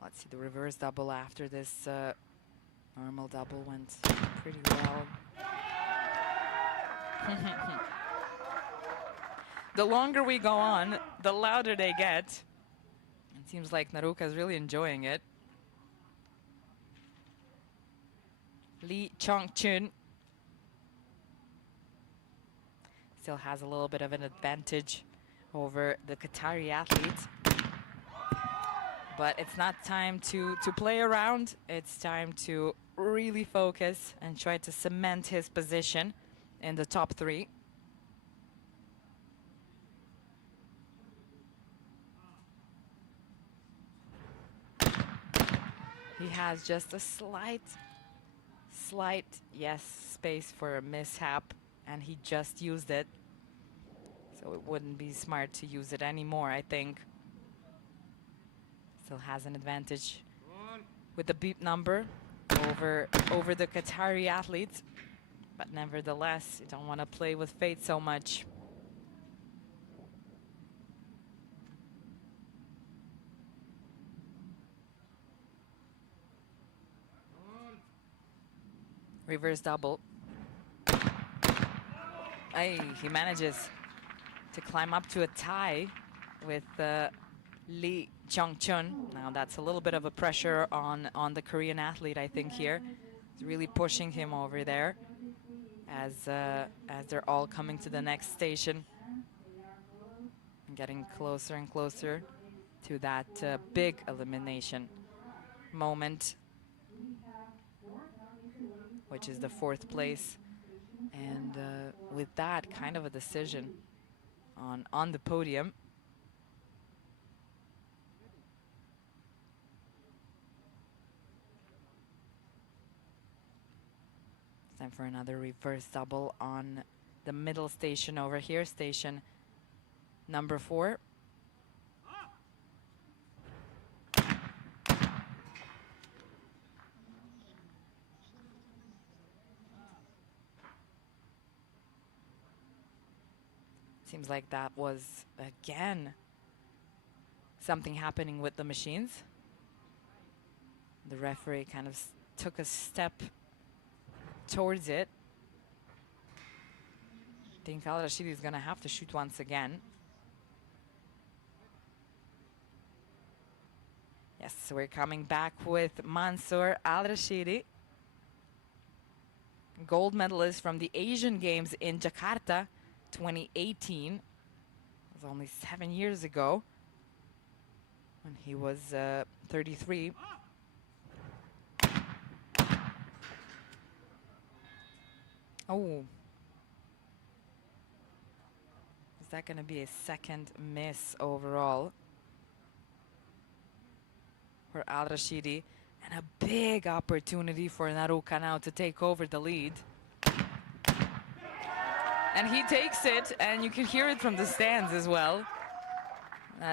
Let's see the reverse double after this normal double went pretty well. The longer we go on, the louder they get. It seems like Naruka is really enjoying it. Lee Chong-chun still has a little bit of an advantage over the Qatari athlete. But it's not time to play around. It's time to really focus and try to cement his position in the top 3. He has just a slight, yes, space for a mishap, and he just used it. So it wouldn't be smart to use it anymore, I think. Still has an advantage with the beep number over the Qatari athlete. But nevertheless, you don't want to play with fate so much. Reverse double. Ay, he manages to climb up to a tie with Lee Chong-chun. Now that's a little bit of a pressure on the Korean athlete, I think, here. It's really pushing him over there as they're all coming to the next station. Getting closer and closer to that big elimination moment, which is the 4th place. And with that, kind of a decision on the podium. Time for another reverse double on the middle station over here, station number 4. Seems like that was, again, something happening with the machines. The referee kind of took a step towards it. I think Al-Rashidi is going to have to shoot once again. Yes, so we're coming back with Mansour Al-Rashidi, gold medalist from the Asian Games in Jakarta 2018. It was only 7 years ago when he was 33. Oh. Is that going to be a second miss overall for Al-Rashidi? And a big opportunity for Naruka now to take over the lead. And he takes it, and you can hear it from the stands as well.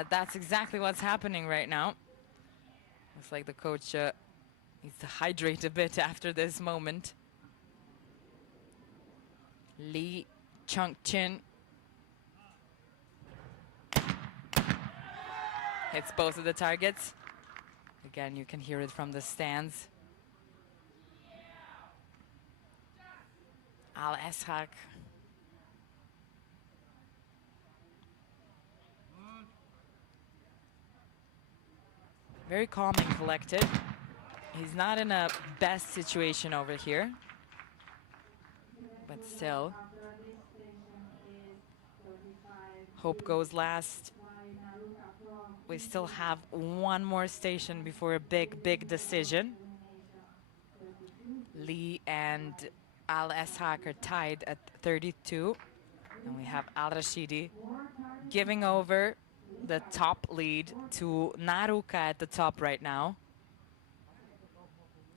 That's exactly what's happening right now. Looks like the coach needs to hydrate a bit after this moment. Lee Chong-chun hits both of the targets. Again, you can hear it from the stands. Al-Eshaq very calm and collected. He's not in a best situation over here, but still Hope goes last. We still have one more station before a big, big decision. Lee and Al Eshak are tied at 32. And we have Al Rashidi giving over the top lead to Naruka at the top right now.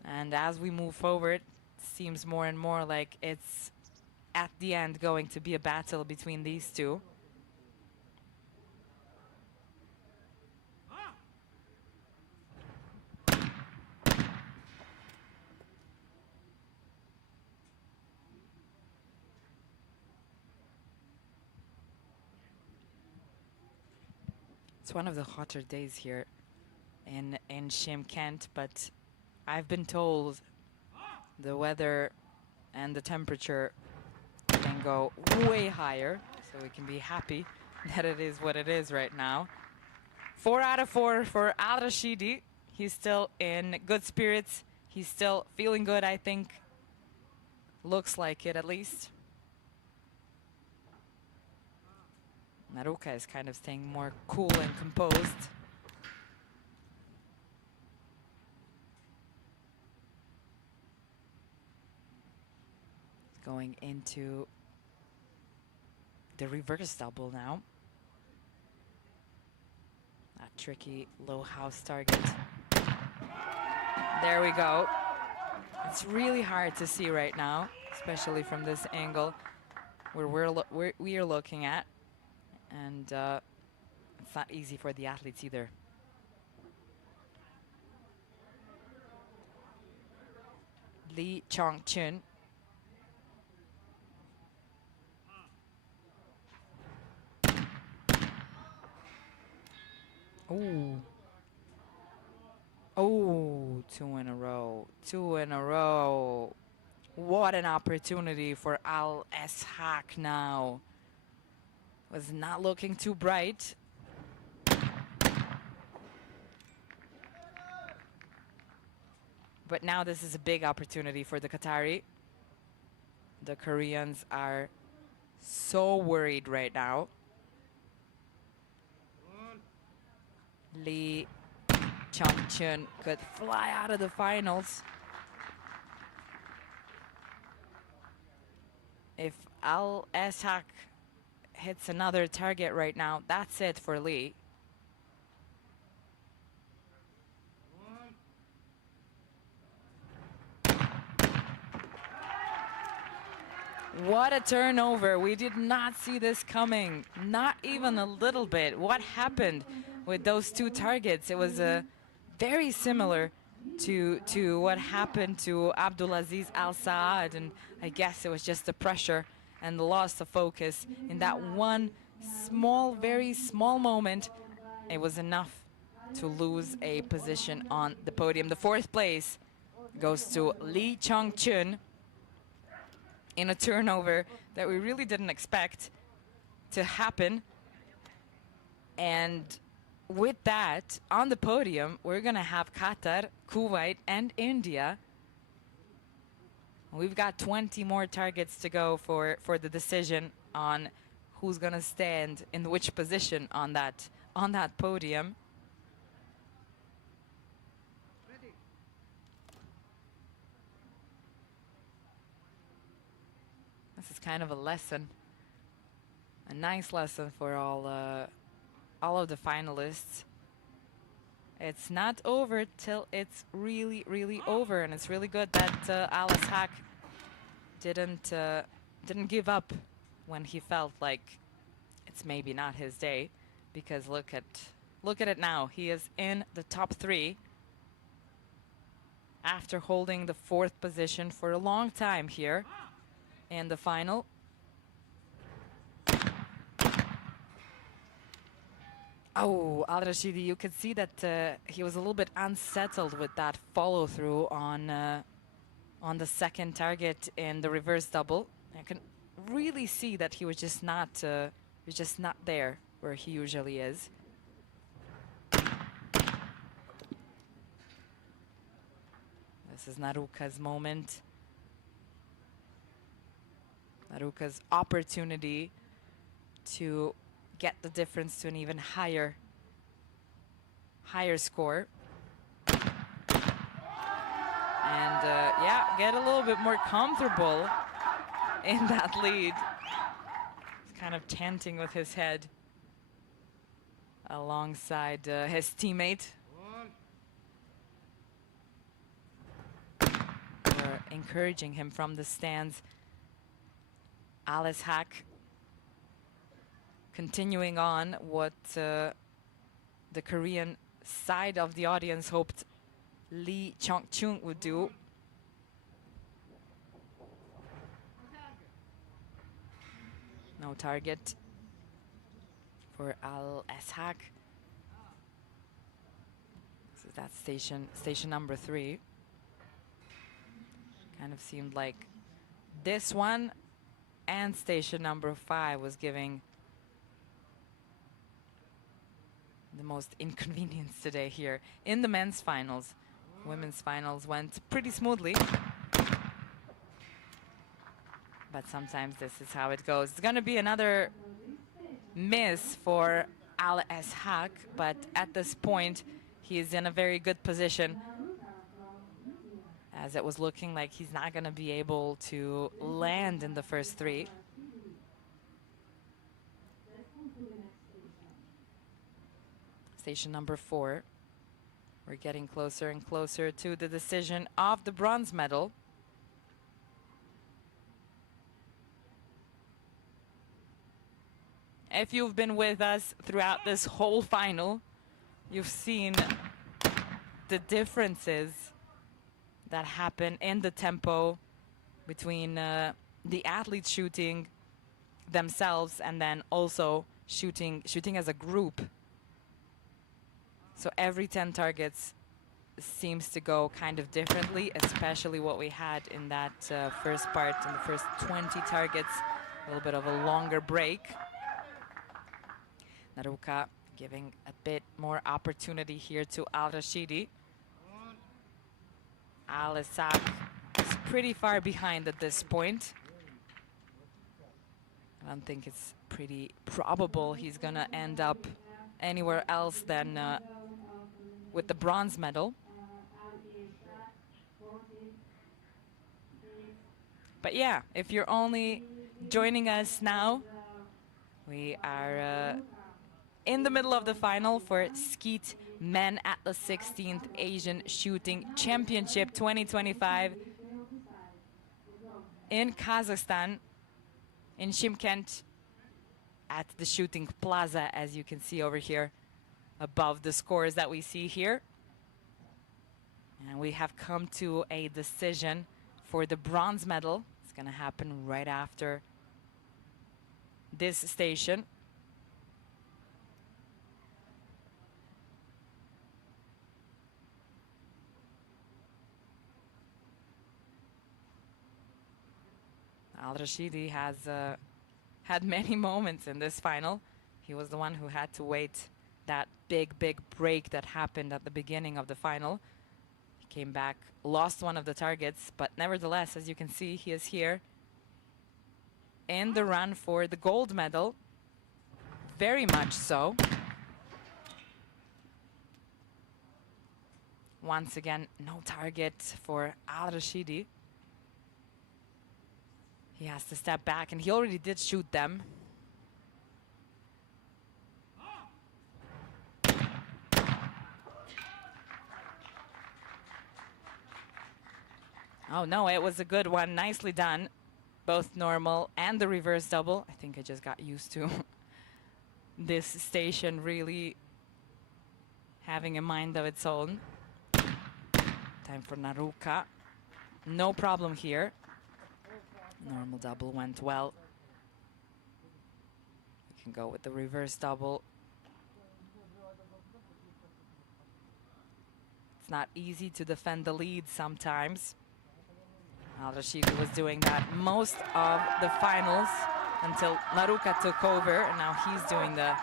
And as we move forward, it seems more and more like it's at the end going to be a battle between these two. It's one of the hotter days here in Shymkent, but I've been told the weather and the temperature can go way higher, so we can be happy that it is what it is right now. 4 out of 4 for Al Rashidi. He's still in good spirits. He's still feeling good, I think. Looks like it, at least. Naruka is kind of staying more cool and composed. Going into the reverse double now. A tricky low house target. There we go. It's really hard to see right now, especially from this angle where we are looking at. And it's not easy for the athletes either. Lee Chong-chun. Ooh. Oh, 2 in a row. 2 in a row. What an opportunity for Al Eshak now. Was not looking too bright. But now this is a big opportunity for the Qatari. The Koreans are so worried right now. Lee Chong-chun could fly out of the finals. If Al Eshak hits another target right now, that's it for Lee. What a turnover. We did not see this coming. Not even a little bit. What happened with those two targets? It was very similar to what happened to Abdulaziz Al Saad, and I guess it was just the pressure and the loss of focus in that one small, very small moment. It was enough to lose a position on the podium. The 4th place goes to Lee Chong-chun in a turnover that we really didn't expect to happen. And with that, on the podium, we're going to have Qatar, Kuwait, and India. We've got 20 more targets to go for the decision on who's going to stand in which position on that podium. This is kind of a lesson, a nice lesson for all of the finalists. It's not over till it's really, really over, and it's really good that Al Eshak didn't give up when he felt like it's maybe not his day, because look at it now. He is in the top 3 after holding the 4th position for a long time here in the final. Oh, Al Rashidi, you could see that he was a little bit unsettled with that follow through on the 2nd target in the reverse double. I can really see that he was just not there where he usually is. This is Naruka's moment. Naruka's opportunity to get the difference to an even higher score. And yeah, get a little bit more comfortable in that lead. He's kind of chanting with his head alongside his teammate. We're encouraging him from the stands. Alice Hack continuing on what the Korean side of the audience hoped Lee Chong-chung would do. No target for Al Ishaq. So that's station number 3. Kind of seemed like this one and station number 5 was giving the most inconvenience today here in the men's finals. Women's finals went pretty smoothly, but sometimes this is how it goes. It's going to be another miss for Al Ishaq, but at this point he is in a very good position, as it was looking like he's not going to be able to land in the first 3. Station number 4. We're getting closer and closer to the decision of the bronze medal. If you've been with us throughout this whole final, you've seen the differences that happen in the tempo between the athletes shooting themselves and then also shooting as a group. So every 10 targets seems to go kind of differently, especially what we had in that first part, in the first 20 targets, a little bit of a longer break. Naruka giving a bit more opportunity here to Al-Rashidi. Al-Ishaq is pretty far behind at this point. I don't think it's pretty probable he's gonna end up anywhere else than with the bronze medal. But yeah, if you're only joining us now, we are in the middle of the final for Skeet Men at the 16th Asian Shooting Championship 2025 in Kazakhstan, in Shymkent, at the Shooting Plaza, as you can see over here above the scores that we see here. And we have come to a decision for the bronze medal. It's going to happen right after this station. Al-Rashidi has had many moments in this final. He was the one who had to wait that big break that happened at the beginning of the final. He came back, lost one of the targets, but nevertheless, as you can see, he is here in the run for the gold medal. Very much so. Once again, no target for Al-Rashidi. He has to step back, and he already did shoot them. Oh no, it was a good one. Nicely done. Both normal and the reverse double. I think I just got used to this station really having a mind of its own. Time for Naruka. No problem here. Normal double went well. We can go with the reverse double. It's not easy to defend the lead sometimes. Al-Rashidi was doing that most of the finals until Naruka took over, and now he's doing the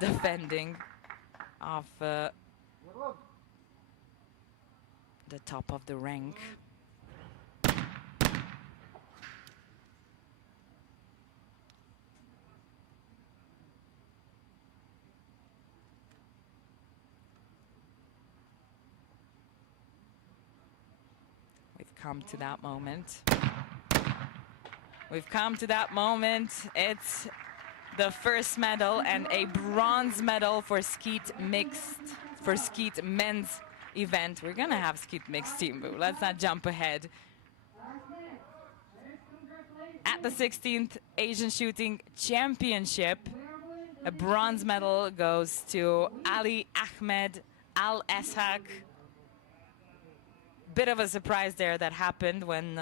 defending of the top of the rank. come to that moment. We've come to that moment. It's the first medal and a bronze medal for Skeet Men's event. We're gonna have Skeet Mixed team, but let's not jump ahead. At the 16th Asian Shooting Championship, a bronze medal goes to Ali Ahmed Al-Eshaq. Bit of a surprise there that happened when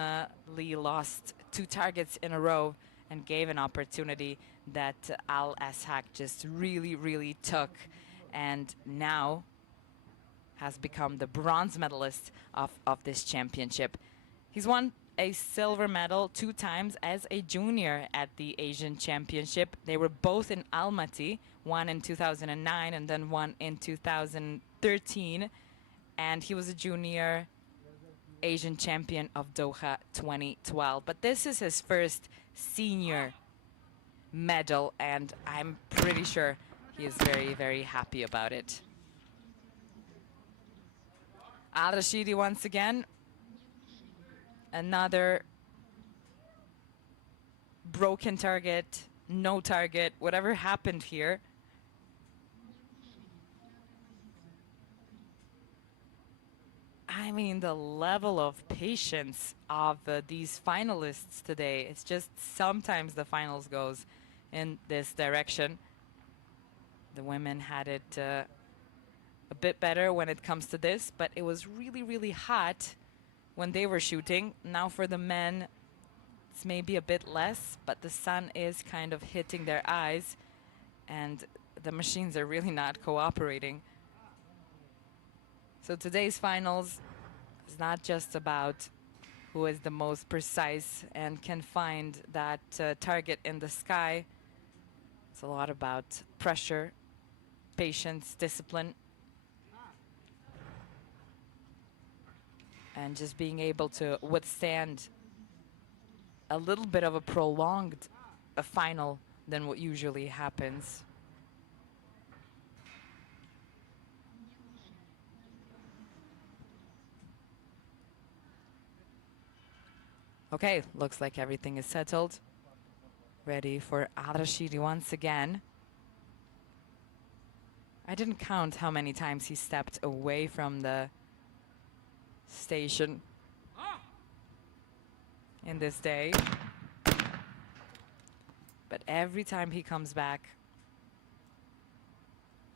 Lee lost 2 targets in a row and gave an opportunity that Al-Eshaq just really took, and now has become the bronze medalist of this championship. He's won a silver medal 2 times as a junior at the Asian Championship. They were both in Almaty, one in 2009 and then one in 2013. And he was a junior Asian champion of Doha 2012. But this is his first senior medal, and I'm pretty sure he is very happy about it. Al-Rashidi once again. Another broken target, no target, whatever happened here. I mean, the level of patience of these finalists today, it's just sometimes the finals goes in this direction. The women had it a bit better when it comes to this, but it was really hot when they were shooting. Now for the men, it's maybe a bit less, but the sun is kind of hitting their eyes and the machines are really not cooperating. So today's finals is not just about who is the most precise and can find that target in the sky. It's a lot about pressure, patience, discipline, and just being able to withstand a little bit of a prolonged final than what usually happens. Okay, looks like everything is settled. Ready for Al-Rashidi once again. I didn't count how many times he stepped away from the station in this day. But every time he comes back,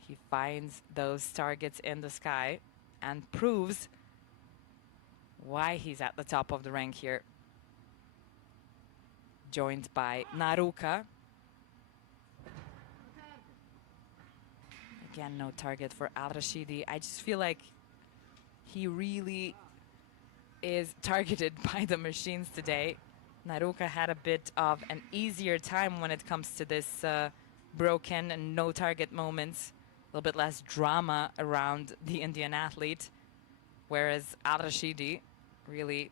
he finds those targets in the sky and proves why he's at the top of the rank here. Joined by Naruka. Again, no target for Al-Rashidi. I just feel like he really is targeted by the machines today. Naruka had a bit of an easier time when it comes to this broken and no target moments. A little bit less drama around the Indian athlete, whereas Al-Rashidi really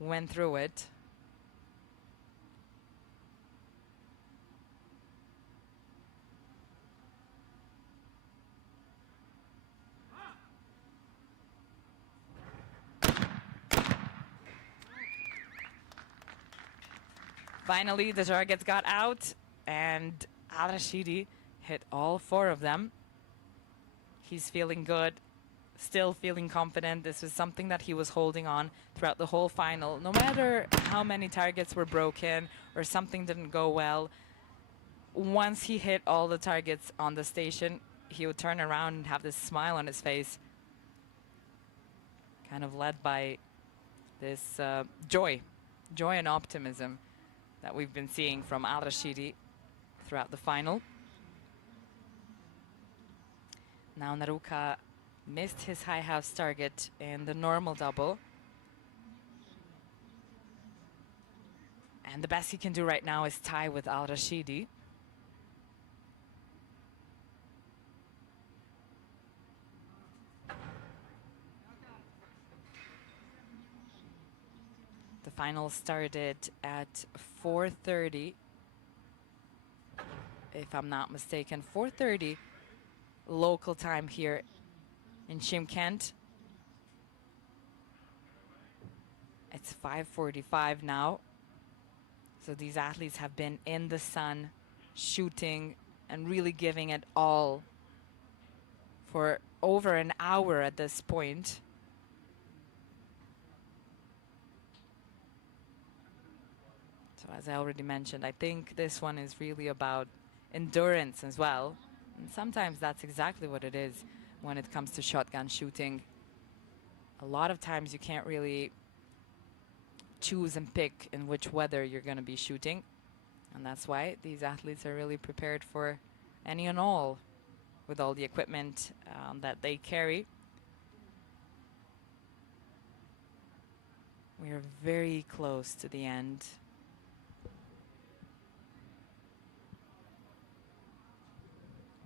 went through it. Finally, the targets got out, and Al-Rashidi hit all 4 of them. He's feeling good, still feeling confident. This was something that he was holding on throughout the whole final. No matter how many targets were broken or something didn't go well, once he hit all the targets on the station, he would turn around and have this smile on his face, kind of led by this joy and optimism that we've been seeing from Al-Rashidi throughout the final. Now Naruka missed his high house target in the normal double. And the best he can do right now is tie with Al-Rashidi. The final started at 4:30, if I'm not mistaken, 4:30 local time here in Shymkent. It's 5:45 now. So these athletes have been in the sun, shooting and really giving it all for over an hour at this point. So as I already mentioned, I think this one is really about endurance as well. And sometimes that's exactly what it is when it comes to shotgun shooting. A lot of times you can't really choose and pick in which weather you're going to be shooting. And that's why these athletes are really prepared for any and all with all the equipment that they carry. We are very close to the end.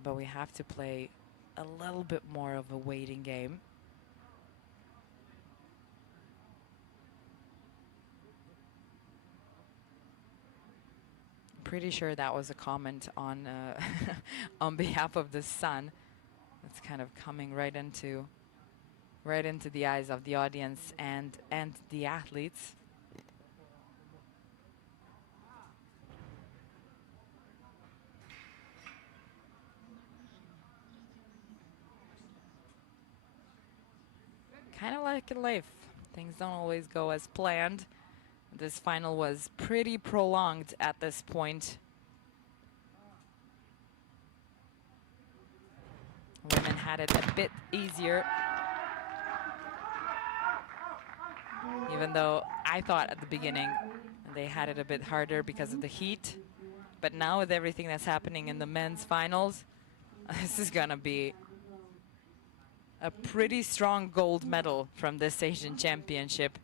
But we have to play a little bit more of a waiting game. Pretty sure that was a comment on on behalf of the sun. It's kind of coming right into the eyes of the audience and the athletes. Kind of like in life, things don't always go as planned. This final was pretty prolonged at this point. Women had it a bit easier. Even though I thought at the beginning they had it a bit harder because of the heat. But now with everything that's happening in the men's finals, this is gonna be a pretty strong gold medal from this Asian Championship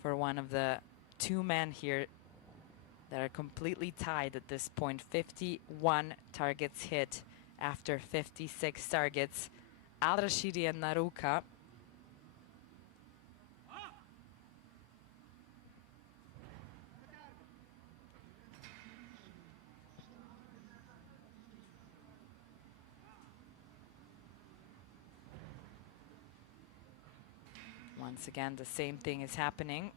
for one of the two men here that are completely tied at this point. 51 targets hit after 56 targets. Al-Rashidi and Naruka. Once again, the same thing is happening.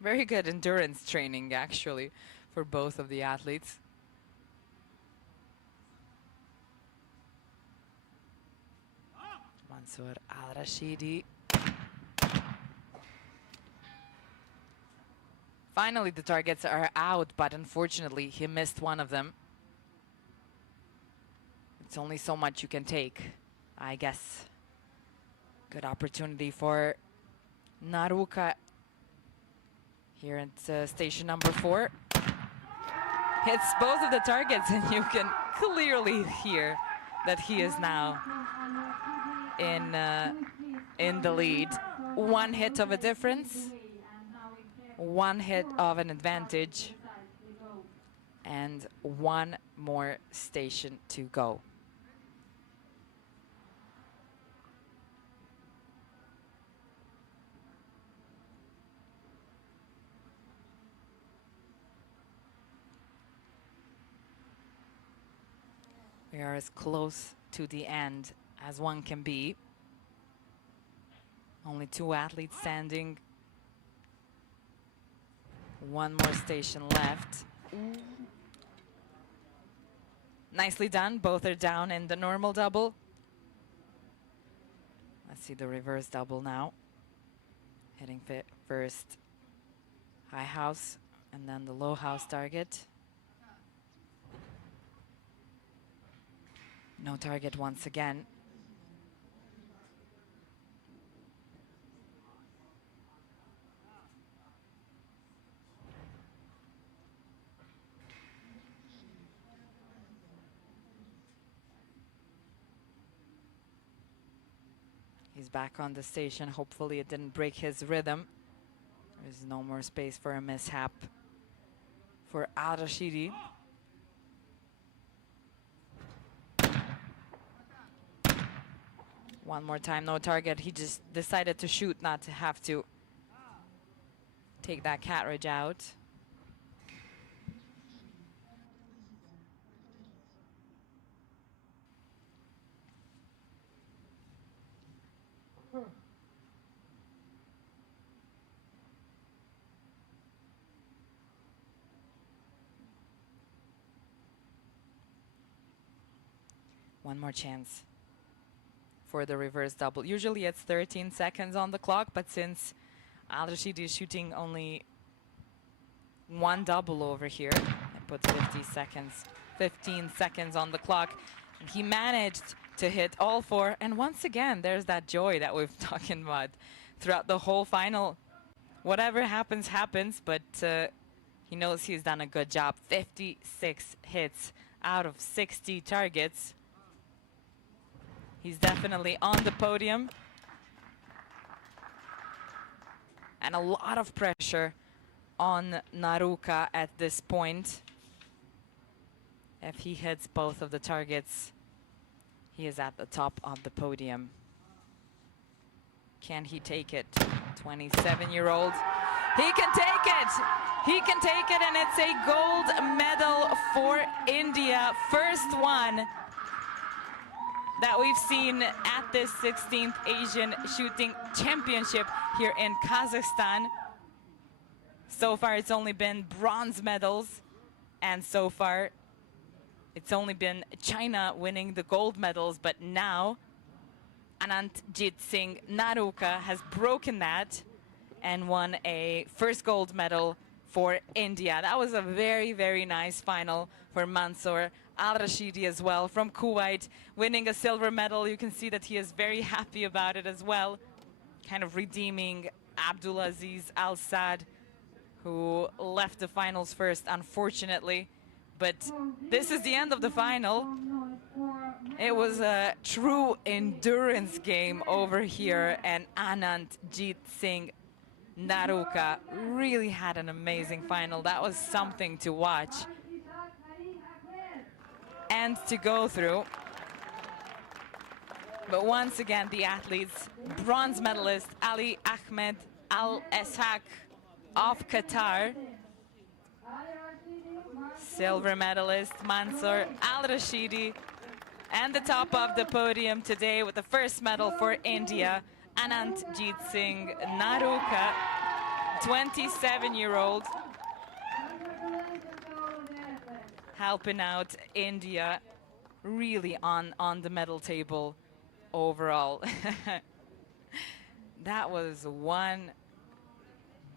Very good endurance training, actually, for both of the athletes. Mansour Al-Rashidi. Finally, the targets are out, but unfortunately, he missed one of them. It's only so much you can take, I guess. Good opportunity for Naruka here at station number 4. Hits both of the targets, and you can clearly hear that he is now in the lead. One hit of a difference, one hit of an advantage, and one more station to go. We are as close to the end as one can be. Only 2 athletes standing. One more station left. Nicely done. Both are down in the normal double. Let's see the reverse double now. Hitting first high house and then the low house target. No target once again. He's back on the station. Hopefully it didn't break his rhythm. There's no more space for a mishap for Al-Rashidi. One more time, no target. He just decided to shoot, not to have to. take that carriage out. One more chance for the reverse double. Usually it's 13 seconds on the clock, but since Al-Rashidi is shooting only one double over here, I put 15 seconds on the clock. And he managed to hit all four. And once again, there's that joy that we've talking about throughout the whole final. Whatever happens, happens, but he knows he's done a good job. 56 hits out of 60 targets. He's definitely on the podium. And a lot of pressure on Naruka at this point. If he hits both of the targets, he is at the top of the podium. Can he take it? 27-year-old. He can take it! He can take it, and it's a gold medal for India. First one that we've seen at this 16th Asian Shooting Championship here in Kazakhstan. So far, it's only been bronze medals, and so far, it's only been China winning the gold medals, but now Anantjit Singh Naruka has broken that and won a first gold medal for India. That was a very, very nice final for Mansour Al-Rashidi as well from Kuwait, winning a silver medal. You can see that he is very happy about it as well, kind of redeeming Abdulaziz Al-Sad, who left the finals first, unfortunately. But this is the end of the final. It was a true endurance game over here, and Anantjit Singh Naruka really had an amazing final. That was something to watch and to go through. But once again, the athletes, bronze medalist Ali Ahmed Al-Eshak of Qatar, silver medalist Mansour Al-Rashidi, and the top of the podium today with the first medal for India, Anantjit Singh Naruka, 27-year-old, helping out India really on the medal table overall. That was one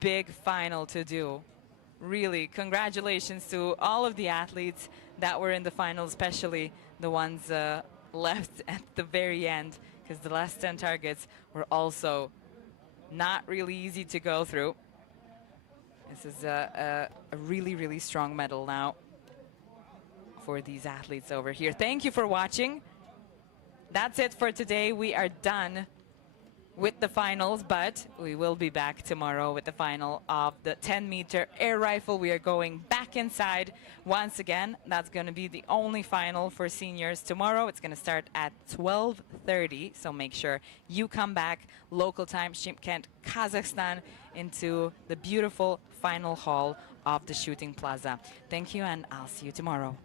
big final to do. Really, congratulations to all of the athletes that were in the final, especially the ones left at the very end, because the last 10 targets were also not really easy to go through. This is a really, really strong medal now for these athletes over here. Thank you for watching. That's it for today. We are done with the finals, but we will be back tomorrow with the final of the 10-meter air rifle. We are going back inside once again. That's going to be the only final for seniors tomorrow. It's going to start at 12:30, so make sure you come back local time, Shymkent, Kazakhstan, into the beautiful final hall of the Shooting Plaza. Thank you, and I'll see you tomorrow.